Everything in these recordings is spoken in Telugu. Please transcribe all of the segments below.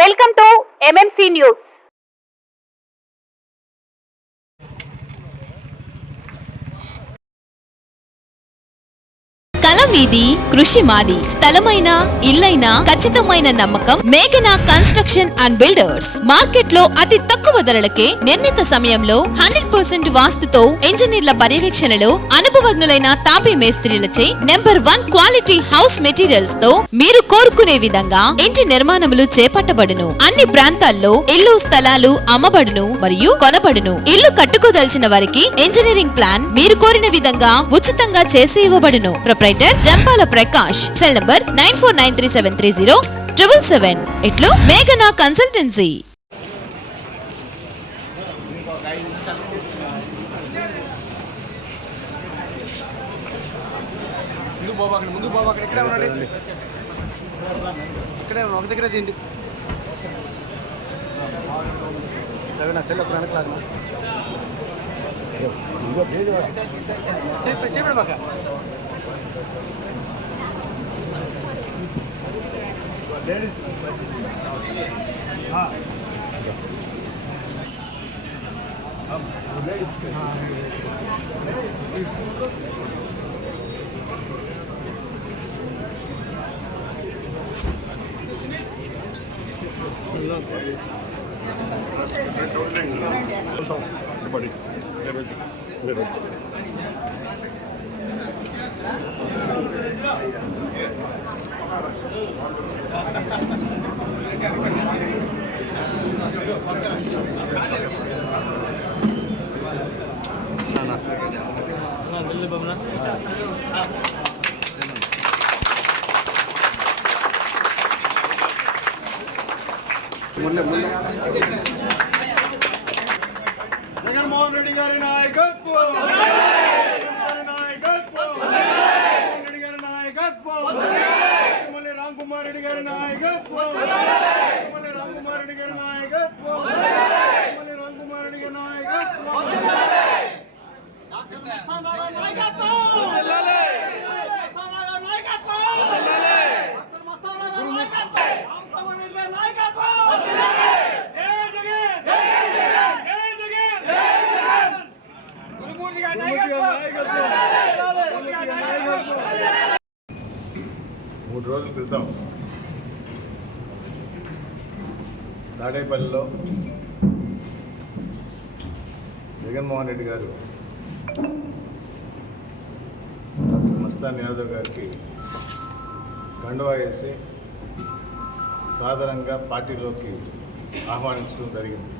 Welcome to MMC news. మీది కృషి మాది. స్థలమైన ఇల్లైనా ఖచ్చితమైన నమ్మకం మేఘనా కన్స్ట్రక్షన్ అండ్ బిల్డర్స్. మార్కెట్ లో అతి తక్కువ ధరలకే నిర్ణీత సమయంలో 100% వాస్తుతో ఇంజనీర్ల పర్యవేక్షణలో అనుభవజ్ఞులైన తాపీ మేస్త్రీలచే నెంబర్ 1 క్వాలిటీ హౌస్ మెటీరియల్స్ తో మీరు కోరుకునే విధంగా ఇంటి నిర్మాణములు చేపట్టబడును. అన్ని ప్రాంతాల్లో ఇల్లు స్థలాలు అమ్మబడును మరియు కొనబడును. ఇల్లు కట్టుకోదలిచిన వారికి ఇంజనీరింగ్ ప్లాన్ మీరు కోరిన విధంగా ఉచితంగా చేసి ఇవ్వబడును. Proprietor Jampala Prakash. Cell number 9493730777. ఇట్లు మేఘనా కన్సల్టెన్సీ. ఒక దగ్గర తిండి నా సెల్ ఒక వెనకలాగా చెప్పండి బాగా లేడీస్ జగన్మోహన్ రెడ్డి గారి నాయకత్వం, రెడ్డి గారి నాయకత్వం, మళ్ళీ రామ్ కుమార్ రెడ్డి గారి నాయకత్వం, మళ్ళీ రామ్ కుమార్ రెడ్డి గారి నాయకత్వం, మళ్ళీ రామ్ కుమార్ రెడ్డి గారి నాయకత్వం. మూడు రోజుల క్రితం తాడేపల్లిలో జగన్మోహన్ రెడ్డి గారు మస్తాన్ యాదవ్ గారికి కండువా వేసి సాధారణంగా పార్టీలోకి ఆహ్వానించడం జరిగింది.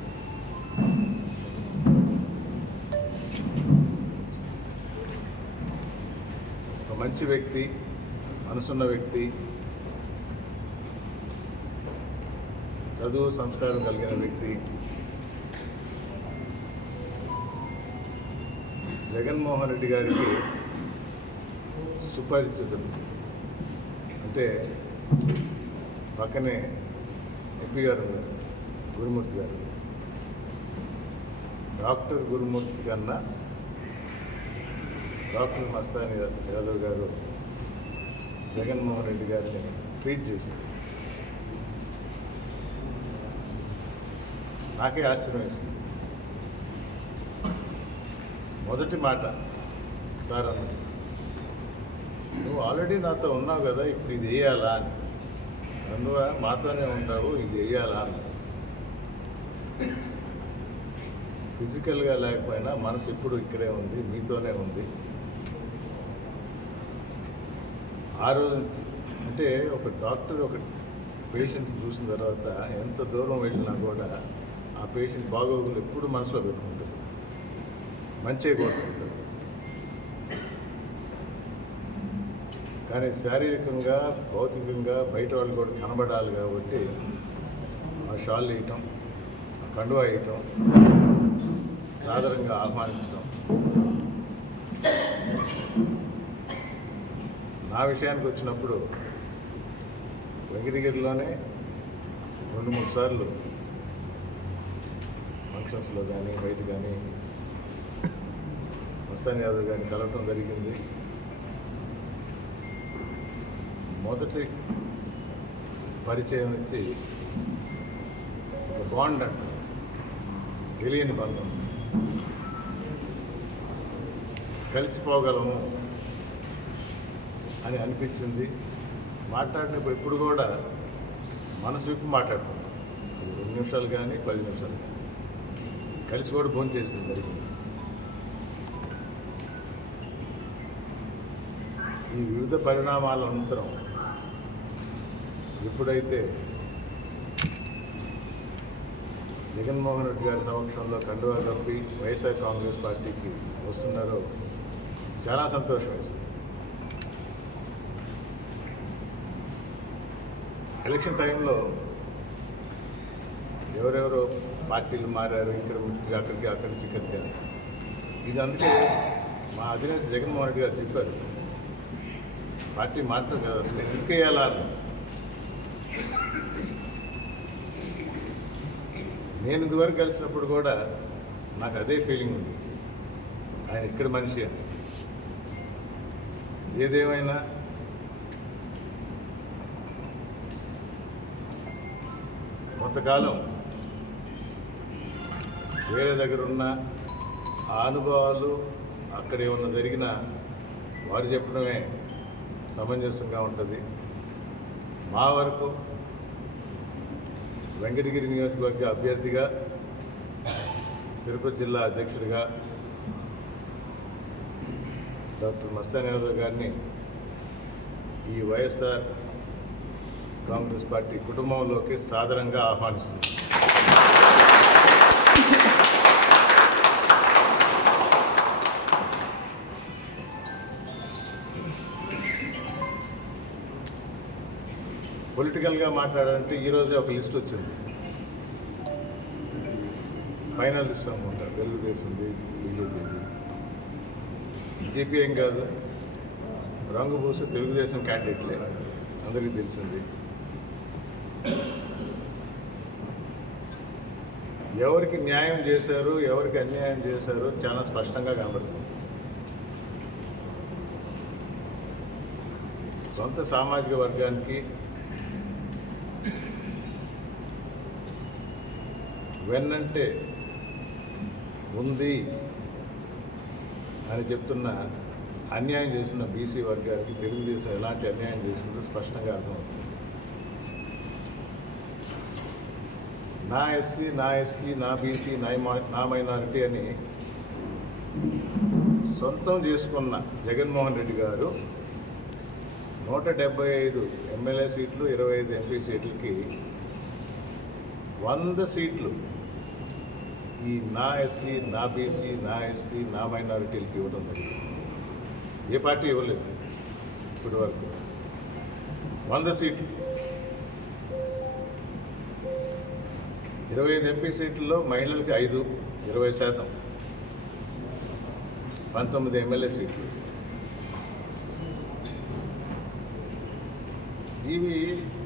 ఒక మంచి వ్యక్తి, మనసున్న వ్యక్తి, చదువు సంస్కారం కలిగిన వ్యక్తి జగన్మోహన్ రెడ్డి గారికి సుపరిచితుడు. అంటే పక్కనే ఎంపీ గారు ఉన్నారు, గురుమూర్తి గారు. డాక్టర్ గురుమూర్తి కన్నా డాక్టర్ మస్తాన్ యాదవ్ గారు జగన్మోహన్ రెడ్డి గారిని ట్రీట్ చేశారు. నాకే ఆశ్చర్యం వేసింది. మొదటి మాట సార్ అన్నది, నువ్వు ఆల్రెడీ నాతో ఉన్నావు కదా, ఇప్పుడు ఇది వేయాలా అని. నువ్వు మాతోనే ఉంటావు, ఇది వేయాలా అని. ఫిజికల్గా లేకపోయినా మనసు ఇప్పుడు ఇక్కడే ఉంది, మీతోనే ఉంది. ఆ రోజు అంటే ఒక డాక్టర్ ఒక పేషెంట్ చూసిన తర్వాత ఎంత దూరం వెళ్ళినా కూడా ఆ పేషెంట్ బాగోగులు ఎప్పుడు మనసులో పెట్టుకుంటాడు, మంచిగా కోరుకుంటాడు. కానీ శారీరకంగా భౌతికంగా బయట వాళ్ళు కూడా కనబడాలి కాబట్టి ఆ షాల్ వేయటం, ఆ కండువా వేయటం, సాధారణంగా ఆహ్వానించడం. నా విషయానికి వచ్చినప్పుడు వెంకటగిరిలోనే 2-3 సార్లు ఫంక్షన్స్లో కానీ బయట కానీ మస్తాన్ యాదవ్ గారిని కలవటం జరిగింది. మొదటి పరిచయం ఇచ్చి బాండ్ అంట, తెలియని బంధం, కలిసిపోగలము అని అనిపించింది. మాట్లాడినప్పుడు ఎప్పుడు కూడా మనసు విప్పి మాట్లాడుతాం. 2 నిమిషాలు కానీ 10 నిమిషాలు కానీ కలిసి కూడా భోజనం చేసింది జరిగింది. ఈ వివిధ పరిణామాల అనంతరం ఎప్పుడైతే జగన్మోహన్ రెడ్డి గారి సమక్షంలో కండువా కప్పి వైఎస్ఆర్ కాంగ్రెస్ పార్టీకి వస్తున్నారో చాలా సంతోషం వేసింది. ఎలక్షన్ టైంలో ఎవరెవరో పార్టీలు మారారు, ఇక్కడ అక్కడికి ఇక్కడికి అని. ఇది అందుకే మా అధినేత జగన్మోహన్ రెడ్డి గారు చెప్పారు, పార్టీ మాత్రం కదా అసలు ఎందుకు వేయాలా అని. నేను ఇదివరకు కలిసినప్పుడు కూడా నాకు అదే ఫీలింగ్ ఉంది, ఆయన ఇక్కడ మనిషి అని. ఏదేమైనా కొంతకాలం వేరే దగ్గర ఉన్న ఆ అనుభవాలు అక్కడ ఏమన్నా జరిగినా వారు చెప్పడమే సమంజసంగా ఉంటుంది. మా వరకు వెంకటగిరి నియోజకవర్గ అభ్యర్థిగా, తిరుపతి జిల్లా అధ్యక్షుడిగా డాక్టర్ మస్తాన్ యాదవ్ గారిని ఈ వైఎస్ఆర్ కాంగ్రెస్ పార్టీ కుటుంబంలోకి సాదరంగా ఆహ్వానిస్తుంది. పొలిటికల్గా మాట్లాడాలంటే ఈరోజే ఒక లిస్ట్ వచ్చింది, ఫైనల్ లిస్ట్ అనుకుంటా. తెలుగుదేశంది, బీజేపీ ఏం కాదు, రంగు పూసి తెలుగుదేశం క్యాండిడేట్లే, అందరికీ తెలిసింది. ఎవరికి న్యాయం చేశారు, ఎవరికి అన్యాయం చేశారు చాలా స్పష్టంగా కనబడుతుంది. సొంత సామాజిక వర్గానికి వెన్నంటే ఉంది అని చెప్తున్న అన్యాయం చేసిన బీసీ వర్గానికి తెలుగుదేశం ఎలాంటి అన్యాయం చేసిందో స్పష్టంగా అర్థమవుతుంది. నా ఎస్సీ, నా ఎస్టీ, నా బీసీ, నా మైనారిటీ అని సొంతం చేసుకున్న జగన్మోహన్ రెడ్డి గారు 175 ఎమ్మెల్యే సీట్లు, 25 ఎంపీ సీట్లకి 100 సీట్లు ఈ నా ఎస్సీ, నా బీసీ, నా ఎస్టీ, నా మైనారిటీలకి ఇవ్వడం జరిగింది. ఏ పార్టీ ఇవ్వలేదు ఇప్పటి వరకు. 100 సీట్లు, 25 ఎంపీ సీట్లలో మహిళలకి 5, 20%, 19 ఎమ్మెల్యే సీట్లు. ఇవి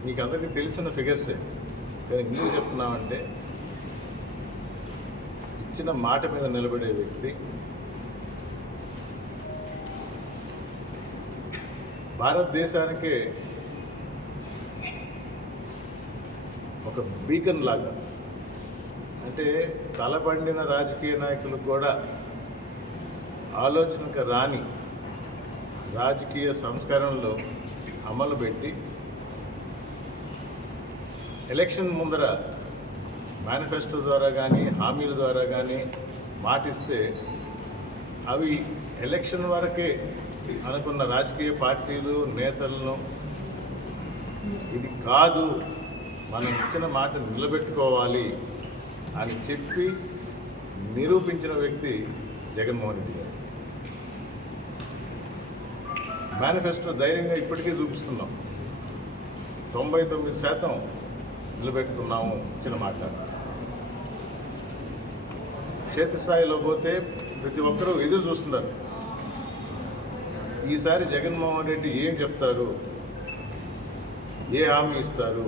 మీకు అందరికీ తెలిసిన ఫిగర్సే, కానీ ఎందుకు చెప్తున్నామంటే ఇచ్చిన మాట మీద నిలబడే వ్యక్తి, భారతదేశానికే ఒక బీకన్ లాగా, అంటే తలబండిన రాజకీయ నాయకులకు కూడా ఆలోచనకు రాని రాజకీయ సంస్కరణలు అమలు పెట్టి ఎలక్షన్ ముందర మేనిఫెస్టో ద్వారా కానీ హామీల ద్వారా కానీ మాటిస్తే అవి ఎలక్షన్ వరకే అనుకున్న రాజకీయ పార్టీలు నేతలను ఇది కాదు, మనం ఇచ్చిన మాట నిలబెట్టుకోవాలి అని చెప్పి నిరూపించిన వ్యక్తి జగన్మోహన్ రెడ్డి గారు. మేనిఫెస్టో ధైర్యంగా ఇప్పటికే చూపిస్తున్నాం, 99% నిలబెట్టుకున్నాము ఇచ్చిన మాట. క్షేత్రస్థాయిలో పోతే ప్రతి ఒక్కరూ ఎదురు చూస్తున్నారు, ఈసారి జగన్మోహన్ రెడ్డి ఏం చెప్తారు, ఏ హామీ ఇస్తారు,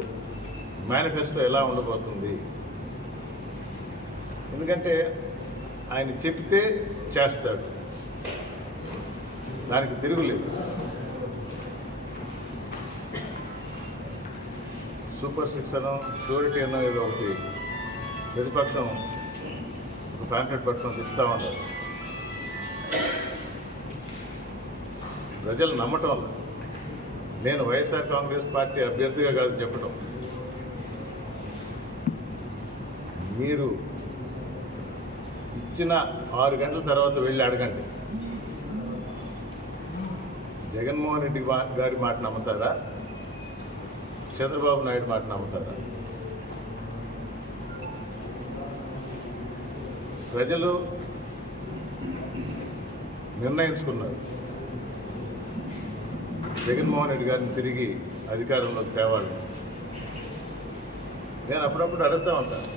మేనిఫెస్టో ఎలా ఉండబోతుంది. ఎందుకంటే ఆయన చెప్తే చేస్తాడు, దానికి తిరుగులేదు. సూపర్ 6 అనో షూరిటీ అనో ఏదో ఒకటి ప్రతిపక్షం ఒక ప్యాంప్లెట్ పట్టుకొని తిప్పుతా ఉన్నారు. ప్రజలు నమ్మటం వల్ల నేను వైఎస్ఆర్ కాంగ్రెస్ పార్టీ అభ్యర్థిగా కాదు చెప్పటం, మీరు ఇచ్చిన 6 గంటల తర్వాత వెళ్ళి అడగండి, జగన్మోహన్ రెడ్డి గారి మాట నమ్ముతారా, చంద్రబాబు నాయుడు మాట నమ్ముతారా? ప్రజలు నిర్ణయించుకున్నారు జగన్మోహన్ రెడ్డి గారిని తిరిగి అధికారంలోకి తేవాలి. నేను అప్పుడప్పుడు అడుగుతూ ఉంటాను,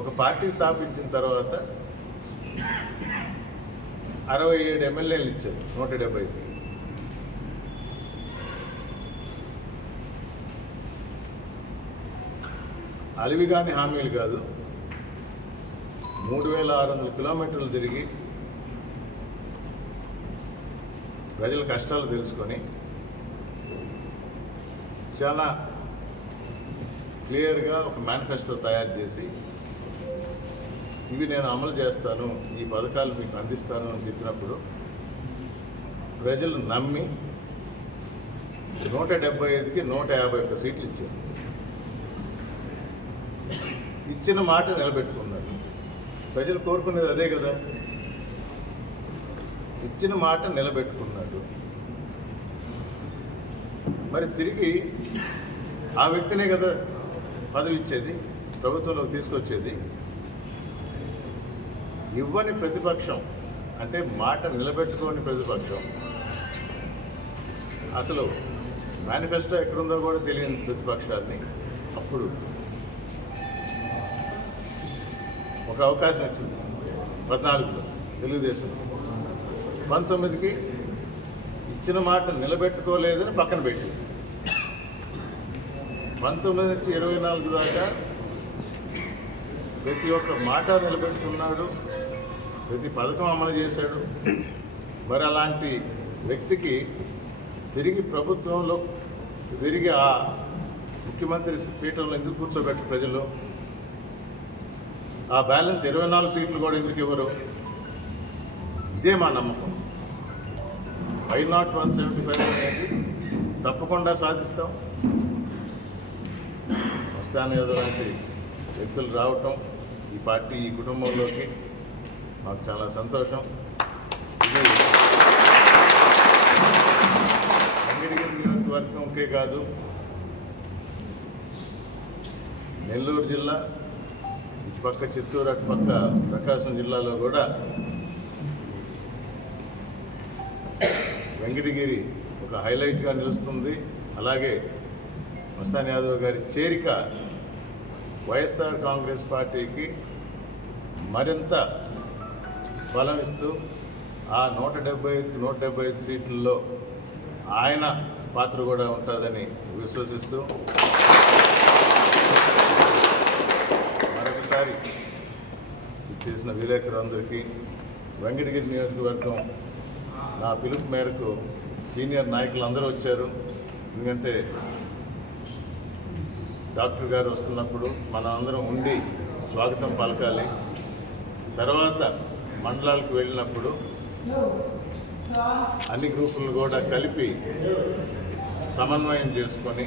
ఒక పార్టీ స్థాపించిన తర్వాత 67 ఎమ్మెల్యేలు ఇచ్చారు 170కి. అలివిగాని హామీలు కాదు, 3600 కిలోమీటర్లు తిరిగి ప్రజల కష్టాలు తెలుసుకొని చాలా క్లియర్గా ఒక మేనిఫెస్టో తయారు చేసి ఇవి నేను అమలు చేస్తాను, ఈ పథకాలు మీకు అందిస్తాను అని చెప్పినప్పుడు ప్రజలు నమ్మి 175కి 151 సీట్లు ఇచ్చారు. ఇచ్చిన మాట నిలబెట్టుకున్నారు. ప్రజలు కోరుకునేది అదే కదా, ఇచ్చిన మాట నిలబెట్టుకున్నాడు. మరి తిరిగి ఆ వ్యక్తినే కదా పదవి ఇచ్చేది, ప్రభుత్వంలోకి తీసుకొచ్చేది. ఇవ్వని ప్రతిపక్షం అంటే మాట నిలబెట్టుకోని ప్రతిపక్షం, అసలు మేనిఫెస్టో ఎక్కడుందో కూడా తెలియని ప్రతిపక్షాన్ని అప్పుడు ఒక అవకాశం ఇచ్చింది 14లో తెలుగుదేశం, 19కి ఇచ్చిన మాట నిలబెట్టుకోలేదని పక్కన పెట్టింది. 19 నుంచి 24 దాకా ప్రతి ఒక్క మాట నిలబెట్టుకున్నాడు, ప్రతి పథకం అమలు చేశాడు. మరి అలాంటి వ్యక్తికి తిరిగి ప్రభుత్వంలో తిరిగి ఆ ముఖ్యమంత్రి పీఠంలో ఎందుకు కూర్చోబెట్టి ప్రజలు ఆ బ్యాలెన్స్ 24 సీట్లు కూడా ఎందుకు ఇవ్వరు? ఇదే మా నమ్మకం. 175 అనేది తప్పకుండా సాధిస్తాం. మస్తాన్ యాదవ్ లాంటి వ్యక్తులు రావటం ఈ పార్టీ ఈ కుటుంబంలోకి మాకు చాలా సంతోషం. ఇది వెంకటగిరి నియోజకవర్గంకే కాదు, నెల్లూరు జిల్లా, ఇటుపక్క చిత్తూరు, అటుపక్క ప్రకాశం జిల్లాలో కూడా వెంకటగిరి ఒక హైలైట్గా నిలుస్తుంది. అలాగే మస్తాన్ యాదవ్ గారి చేరిక వైఎస్ఆర్ కాంగ్రెస్ పార్టీకి మరింత బలం ఇస్తూ ఆ 175 సీట్లలో ఆయన పాత్ర కూడా ఉంటుందని విశ్వసిస్తూ మరొకసారి చేసిన విలేకరులందరికీ, వెంకటగిరి నియోజకవర్గం నా పిలుపు మేరకు సీనియర్ నాయకులు అందరూ వచ్చారు. ఎందుకంటే డాక్టర్ గారు వస్తున్నప్పుడు మనం అందరం ఉండి స్వాగతం పలకాలి. తర్వాత మండలాలకు వెళ్ళినప్పుడు అన్ని గ్రూపులను కూడా కలిపి సమన్వయం చేసుకొని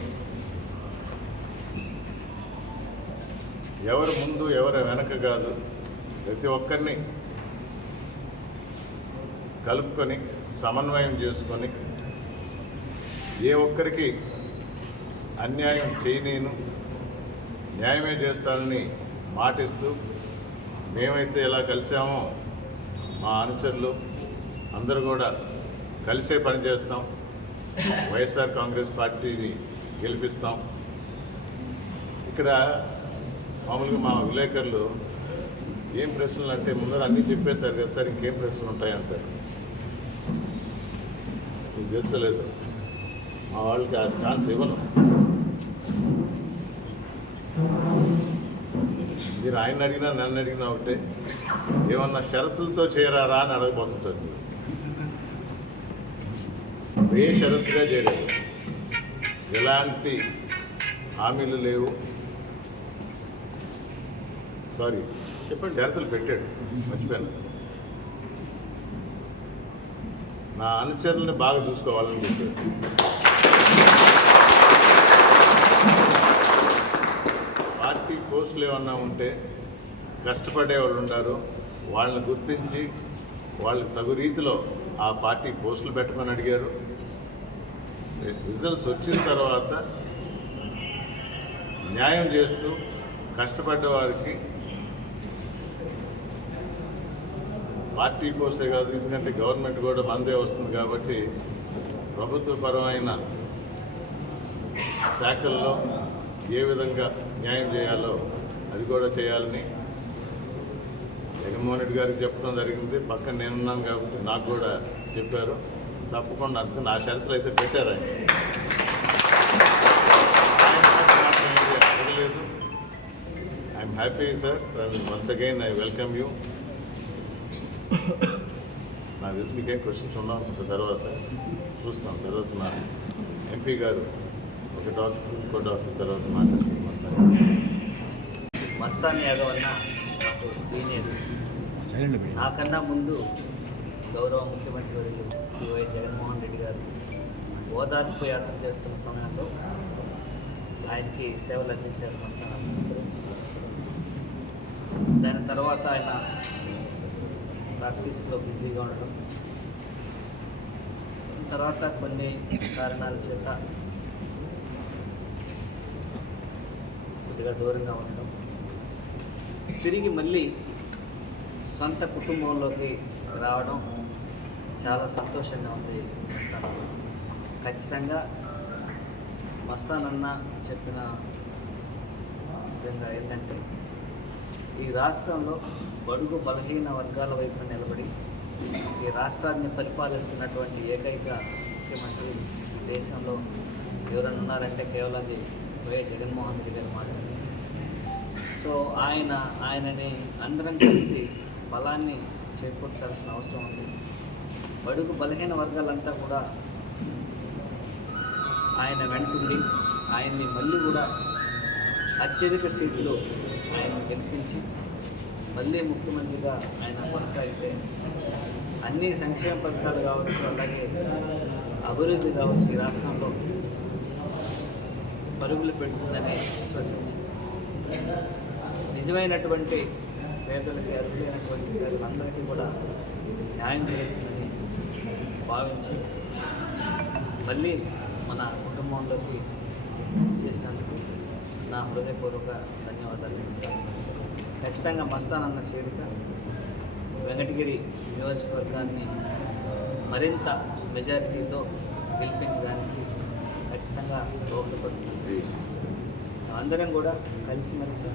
ఎవరు ముందు ఎవరు వెనక కాదు, ప్రతి ఒక్కరిని కలుపుకొని సమన్వయం చేసుకొని ఏ ఒక్కరికి అన్యాయం చేయనేను, న్యాయమే చేస్తానని మాటిస్తూ మేమైతే ఎలా కలిసామో మా అనుచరులు అందరూ కూడా కలిసే పనిచేస్తాం. వైఎస్ఆర్ కాంగ్రెస్ పార్టీని గెలిపిస్తాం. ఇక్కడ మామూలుగా మా విలేకరులు ఏం ప్రశ్నలు అంటే ముందర అన్నీ చెప్పేశారు కదా సార్, ఇంకేం ప్రశ్నలు ఉంటాయంటారు. మీకు తెలుసలేదు, మా వాళ్ళకి ఆ ఛాన్స్ ఇవ్వను. మీరు ఆయన అడిగినా నన్ను అడిగినా ఒకటే, ఏమన్నా షరతులతో చేరారా అని అడగబోతుంటారు. ఏ షరతుగా చేరారు, ఎలాంటి హామీలు లేవు, సారీ చెప్పండి, షరతులు పెట్టాడు, మర్చిపోయాను. నా అనుచరులను బాగా చూసుకోవాలని చెప్పాడు. పార్టీ పోస్టులు ఏమన్నా ఉంటే కష్టపడే వాళ్ళు ఉన్నారు, వాళ్ళని గుర్తించి వాళ్ళకి తగు రీతిలో ఆ పార్టీ పోస్టులు పెట్టమని అడిగారు. రిజల్ట్స్ వచ్చిన తర్వాత న్యాయం చేస్తూ కష్టపడ్డ వారికి పార్టీ పోస్టే కాదు, ఎందుకంటే గవర్నమెంట్ కూడా మందే వస్తుంది కాబట్టి ప్రభుత్వపరమైన శాఖల్లో ఏ విధంగా న్యాయం చేయాలో అది కూడా చేయాలని జగన్మోహన్ రెడ్డి గారికి చెప్పడం జరిగింది. పక్కన నేనున్నాను కాబట్టి నాకు కూడా చెప్పారు. తప్పకుండా అందుకని నా షరతులు అయితే పెట్టారు ఆయన. అడగలేదు. I'm happy sir, once again I welcome you. నాకు తెలిసి మీకేం క్వశ్చన్స్ ఉన్నాం అనుకుంటే తర్వాత చూస్తాం. తర్వాత నా ఎంపీ గారు ఒక డాక్టర్ ఇంకో డాక్టర్ తర్వాత మాట్లాడుతున్నాం. మస్తాన్ యాదవ్ అన్న నాకు సీనియర్. నాకన్నా ముందు గౌరవ ముఖ్యమంత్రి వర్యులు శ్రీ వై జగన్మోహన్ రెడ్డి గారు ఓదార్పు యాత్ర చేస్తున్న సమయంలో ఆయనకి సేవలు అందించారు మస్తాన్ అన్న. దాని తర్వాత ఆయన ప్రాక్టీస్లో బిజీగా ఉండడం, తర్వాత కొన్ని కారణాల చేత కొద్దిగా దూరంగా ఉండడం, తిరిగి మళ్ళీ సొంత కుటుంబంలోకి రావడం చాలా సంతోషంగా ఉంది. మస్తాన్ ఖచ్చితంగా మస్తాన్ అన్న చెప్పిన విధంగా ఏంటంటే ఈ రాష్ట్రంలో బడుగు బలహీన వర్గాల వైపు నిలబడి ఈ రాష్ట్రాన్ని పరిపాలిస్తున్నటువంటి ఏకైక ముఖ్యమంత్రి దేశంలో ఎవరైనా ఉన్నారంటే కేవలం అది వైఎస్ జగన్మోహన్ రెడ్డి గారు మాత్రమే. సో ఆయనని అందరం కలిసి బలాన్ని చేకూర్చాల్సిన అవసరం ఉంది. బడుగు బలహీన వర్గాలంతా కూడా ఆయన వెంటుండి ఆయన్ని మళ్ళీ కూడా అత్యధిక సీట్లు ఆయన గెలిపించి మళ్ళీ ముఖ్యమంత్రిగా ఆయన కొనసాగితే అన్ని సంక్షేమ పథకాలు కావచ్చు, అలాగే అభివృద్ధి కావచ్చు ఈ రాష్ట్రంలో పరుగులు పెడుతుందని విశ్వసించి నిజమైనటువంటి పేదలకి అర్హులైనటువంటి పేదలందరికీ కూడా న్యాయం జరుగుతుందని భావించి మళ్ళీ మన కుటుంబంలోకి చేసినందుకు నా హృదయపూర్వక ధన్యవాదాలు ఇస్తాను. ఖచ్చితంగా మస్తాన్ అన్న చేరిక వెంకటగిరి నియోజకవర్గాన్ని మరింత మెజారిటీతో గెలిపించడానికి ఖచ్చితంగా దోహదపడుతుంది. అందరం కూడా కలిసిమెలిసి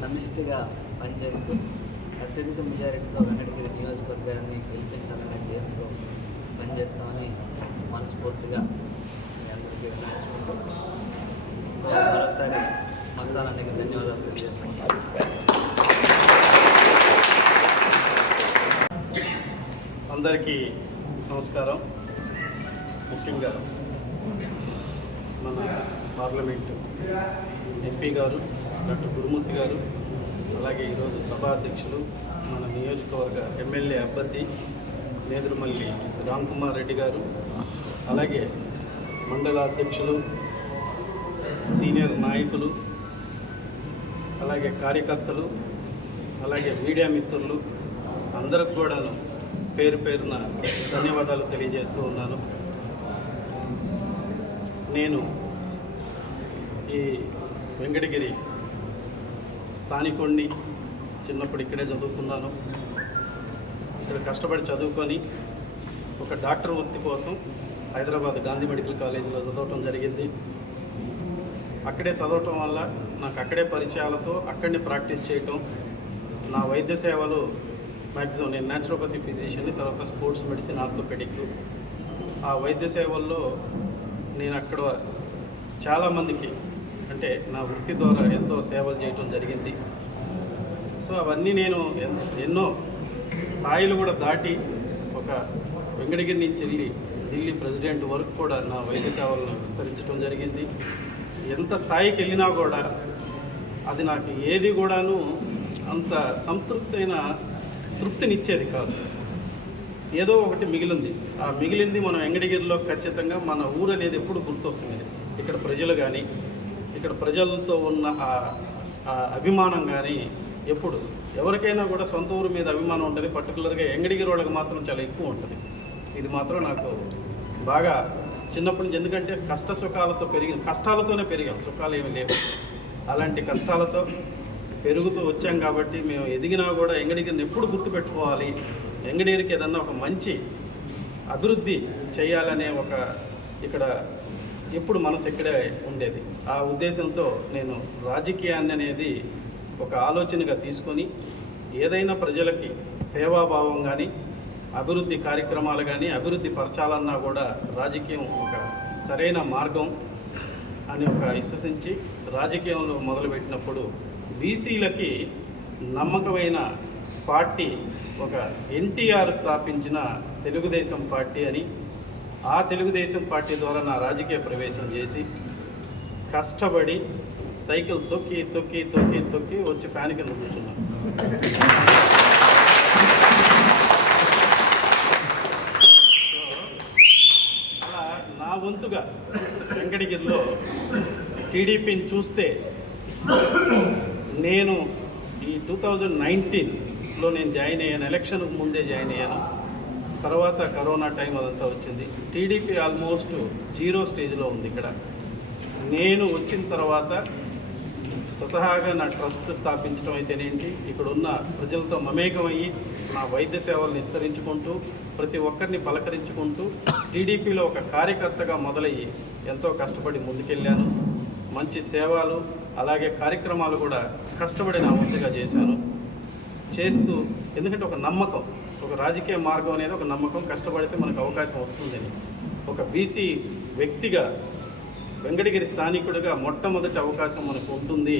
సమిష్టిగా పనిచేస్తూ అత్యధిక మెజారిటీతో వెంకటగిరి నియోజకవర్గాన్ని గెలిపించాలనే ధ్యేయంతో పనిచేస్తామని మనస్ఫూర్తిగా మీ అందరికీ విన్నవించుకుంటూ మరోసారి మస్తాన్ అన్నకి ధన్యవాదాలు తెలియజేస్తున్నాను. అందరికీ నమస్కారం. ముఖ్యంగా మన పార్లమెంటు ఎంపీ గారు డాక్టర్ గురుమూర్తి గారు, అలాగే ఈరోజు సభా అధ్యక్షులు మన నియోజకవర్గ ఎమ్మెల్యే అభ్యర్థి నేదురుమల్లి రామ్ కుమార్ రెడ్డి గారు, అలాగే మండల అధ్యక్షులు, సీనియర్ నాయకులు, అలాగే కార్యకర్తలు, అలాగే మీడియా మిత్రులు అందరికి కూడాను పేరు పేరున ధన్యవాదాలు తెలియజేస్తూ ఉన్నాను. నేను ఈ వెంకటగిరి స్థానికుడిని, చిన్నప్పుడు ఇక్కడే చదువుకున్నాను. ఇక్కడ కష్టపడి చదువుకొని ఒక డాక్టర్ వృత్తి కోసం హైదరాబాద్ గాంధీ మెడికల్ కాలేజీలో చదవటం జరిగింది. అక్కడే చదవటం వల్ల నాకు అక్కడే పరిచయాలతో అక్కడనే ప్రాక్టీస్ చేయటం, నా వైద్య సేవలు మ్యాక్సిమం నేను న్యాచురోపతి ఫిజిషియన్ని, తర్వాత స్పోర్ట్స్ మెడిసిన్, ఆర్థోపెడిక్, ఆ వైద్య సేవల్లో నేను అక్కడ చాలామందికి అంటే నా వృత్తి ద్వారా ఎంతో సేవలు చేయటం జరిగింది. సో అవన్నీ నేను ఎన్నో స్థాయిలు కూడా దాటి ఒక వెంకటగిరి నుంచి వెళ్ళి ఢిల్లీ ప్రెసిడెంట్ వరకు కూడా నా వైద్య సేవలను విస్తరించడం జరిగింది. ఎంత స్థాయికి వెళ్ళినా కూడా అది నాకు ఏది కూడాను అంత తృప్తినిచ్చేది కాదు. ఏదో ఒకటి మిగిలింది. ఆ మిగిలింది మనం వెంకటగిరిలో ఖచ్చితంగా మన ఊరు అనేది ఎప్పుడు గుర్తొస్తుంది. ఇక్కడ ప్రజలు కానీ, ఇక్కడ ప్రజలతో ఉన్న ఆ అభిమానం కానీ ఎప్పుడు ఎవరికైనా కూడా సొంత ఊరు మీద అభిమానం ఉంటుంది. పర్టికులర్గా వెంకటగిరి వాళ్ళకి మాత్రం చాలా ఎక్కువ ఉంటుంది. ఇది మాత్రం నాకు బాగా చిన్నప్పటి నుంచి, ఎందుకంటే కష్టాలతోనే పెరిగాం, సుఖాలు ఏమి లేవు. అలాంటి కష్టాలతో పెరుగుతూ వచ్చాం కాబట్టి మేము ఎదిగినా కూడా వెంకటగిరిని ఎప్పుడు గుర్తుపెట్టుకోవాలి, వెంకటగిరికి ఏదన్నా ఒక మంచి అభివృద్ధి చేయాలనే ఇక్కడ ఎప్పుడు మనసు ఇక్కడే ఉండేది. ఆ ఉద్దేశంతో నేను రాజకీయాన్ని అనేది ఒక ఆలోచనగా తీసుకొని ఏదైనా ప్రజలకి సేవాభావం కానీ, అభివృద్ధి కార్యక్రమాలు కానీ అభివృద్ధి పరచాలన్నా కూడా రాజకీయం ఒక సరైన మార్గం అని విశ్వసించి రాజకీయంలో మొదలుపెట్టినప్పుడు బీసీలకి నమ్మకమైన పార్టీ ఒక ఎన్టీఆర్ స్థాపించిన తెలుగుదేశం పార్టీ అని, ఆ తెలుగుదేశం పార్టీ ద్వారా నా రాజకీయ ప్రవేశం చేసి కష్టపడి సైకిల్ తొక్కి తొక్కి తొక్కి తొక్కి వచ్చి ఫ్యాన్ కింద కూర్చున్నాను. అలా నా వంతుగా వెంకటగిరిలో టీడీపీని చూస్తే నేను ఈ 2019లో నేను జాయిన్ అయ్యాను. ఎలక్షన్కు ముందే జాయిన్ అయ్యాను. తర్వాత కరోనా టైం అదంతా వచ్చింది. టీడీపీ ఆల్మోస్ట్ 0 స్టేజ్లో ఉంది. ఇక్కడ నేను వచ్చిన తర్వాత స్వతహాగా నా ట్రస్ట్ స్థాపించడం అయితేనేంటి, ఇక్కడ ఉన్న ప్రజలతో మమేకమయ్యి నా వైద్య సేవలను విస్తరించుకుంటూ ప్రతి ఒక్కరిని పలకరించుకుంటూ టీడీపీలో ఒక కార్యకర్తగా మొదలయ్యి ఎంతో కష్టపడి ముందుకెళ్ళాను. మంచి సేవలు అలాగే కార్యక్రమాలు కూడా కష్టపడి నా వంతుగా చేస్తూ, ఎందుకంటే ఒక నమ్మకం, ఒక రాజకీయ మార్గం అనేది ఒక నమ్మకం. కష్టపడితే మనకు అవకాశం వస్తుందని ఒక బీసీ వ్యక్తిగా వెంకటగిరి స్థానికుడిగా మొట్టమొదటి అవకాశం మనకు ఉంటుంది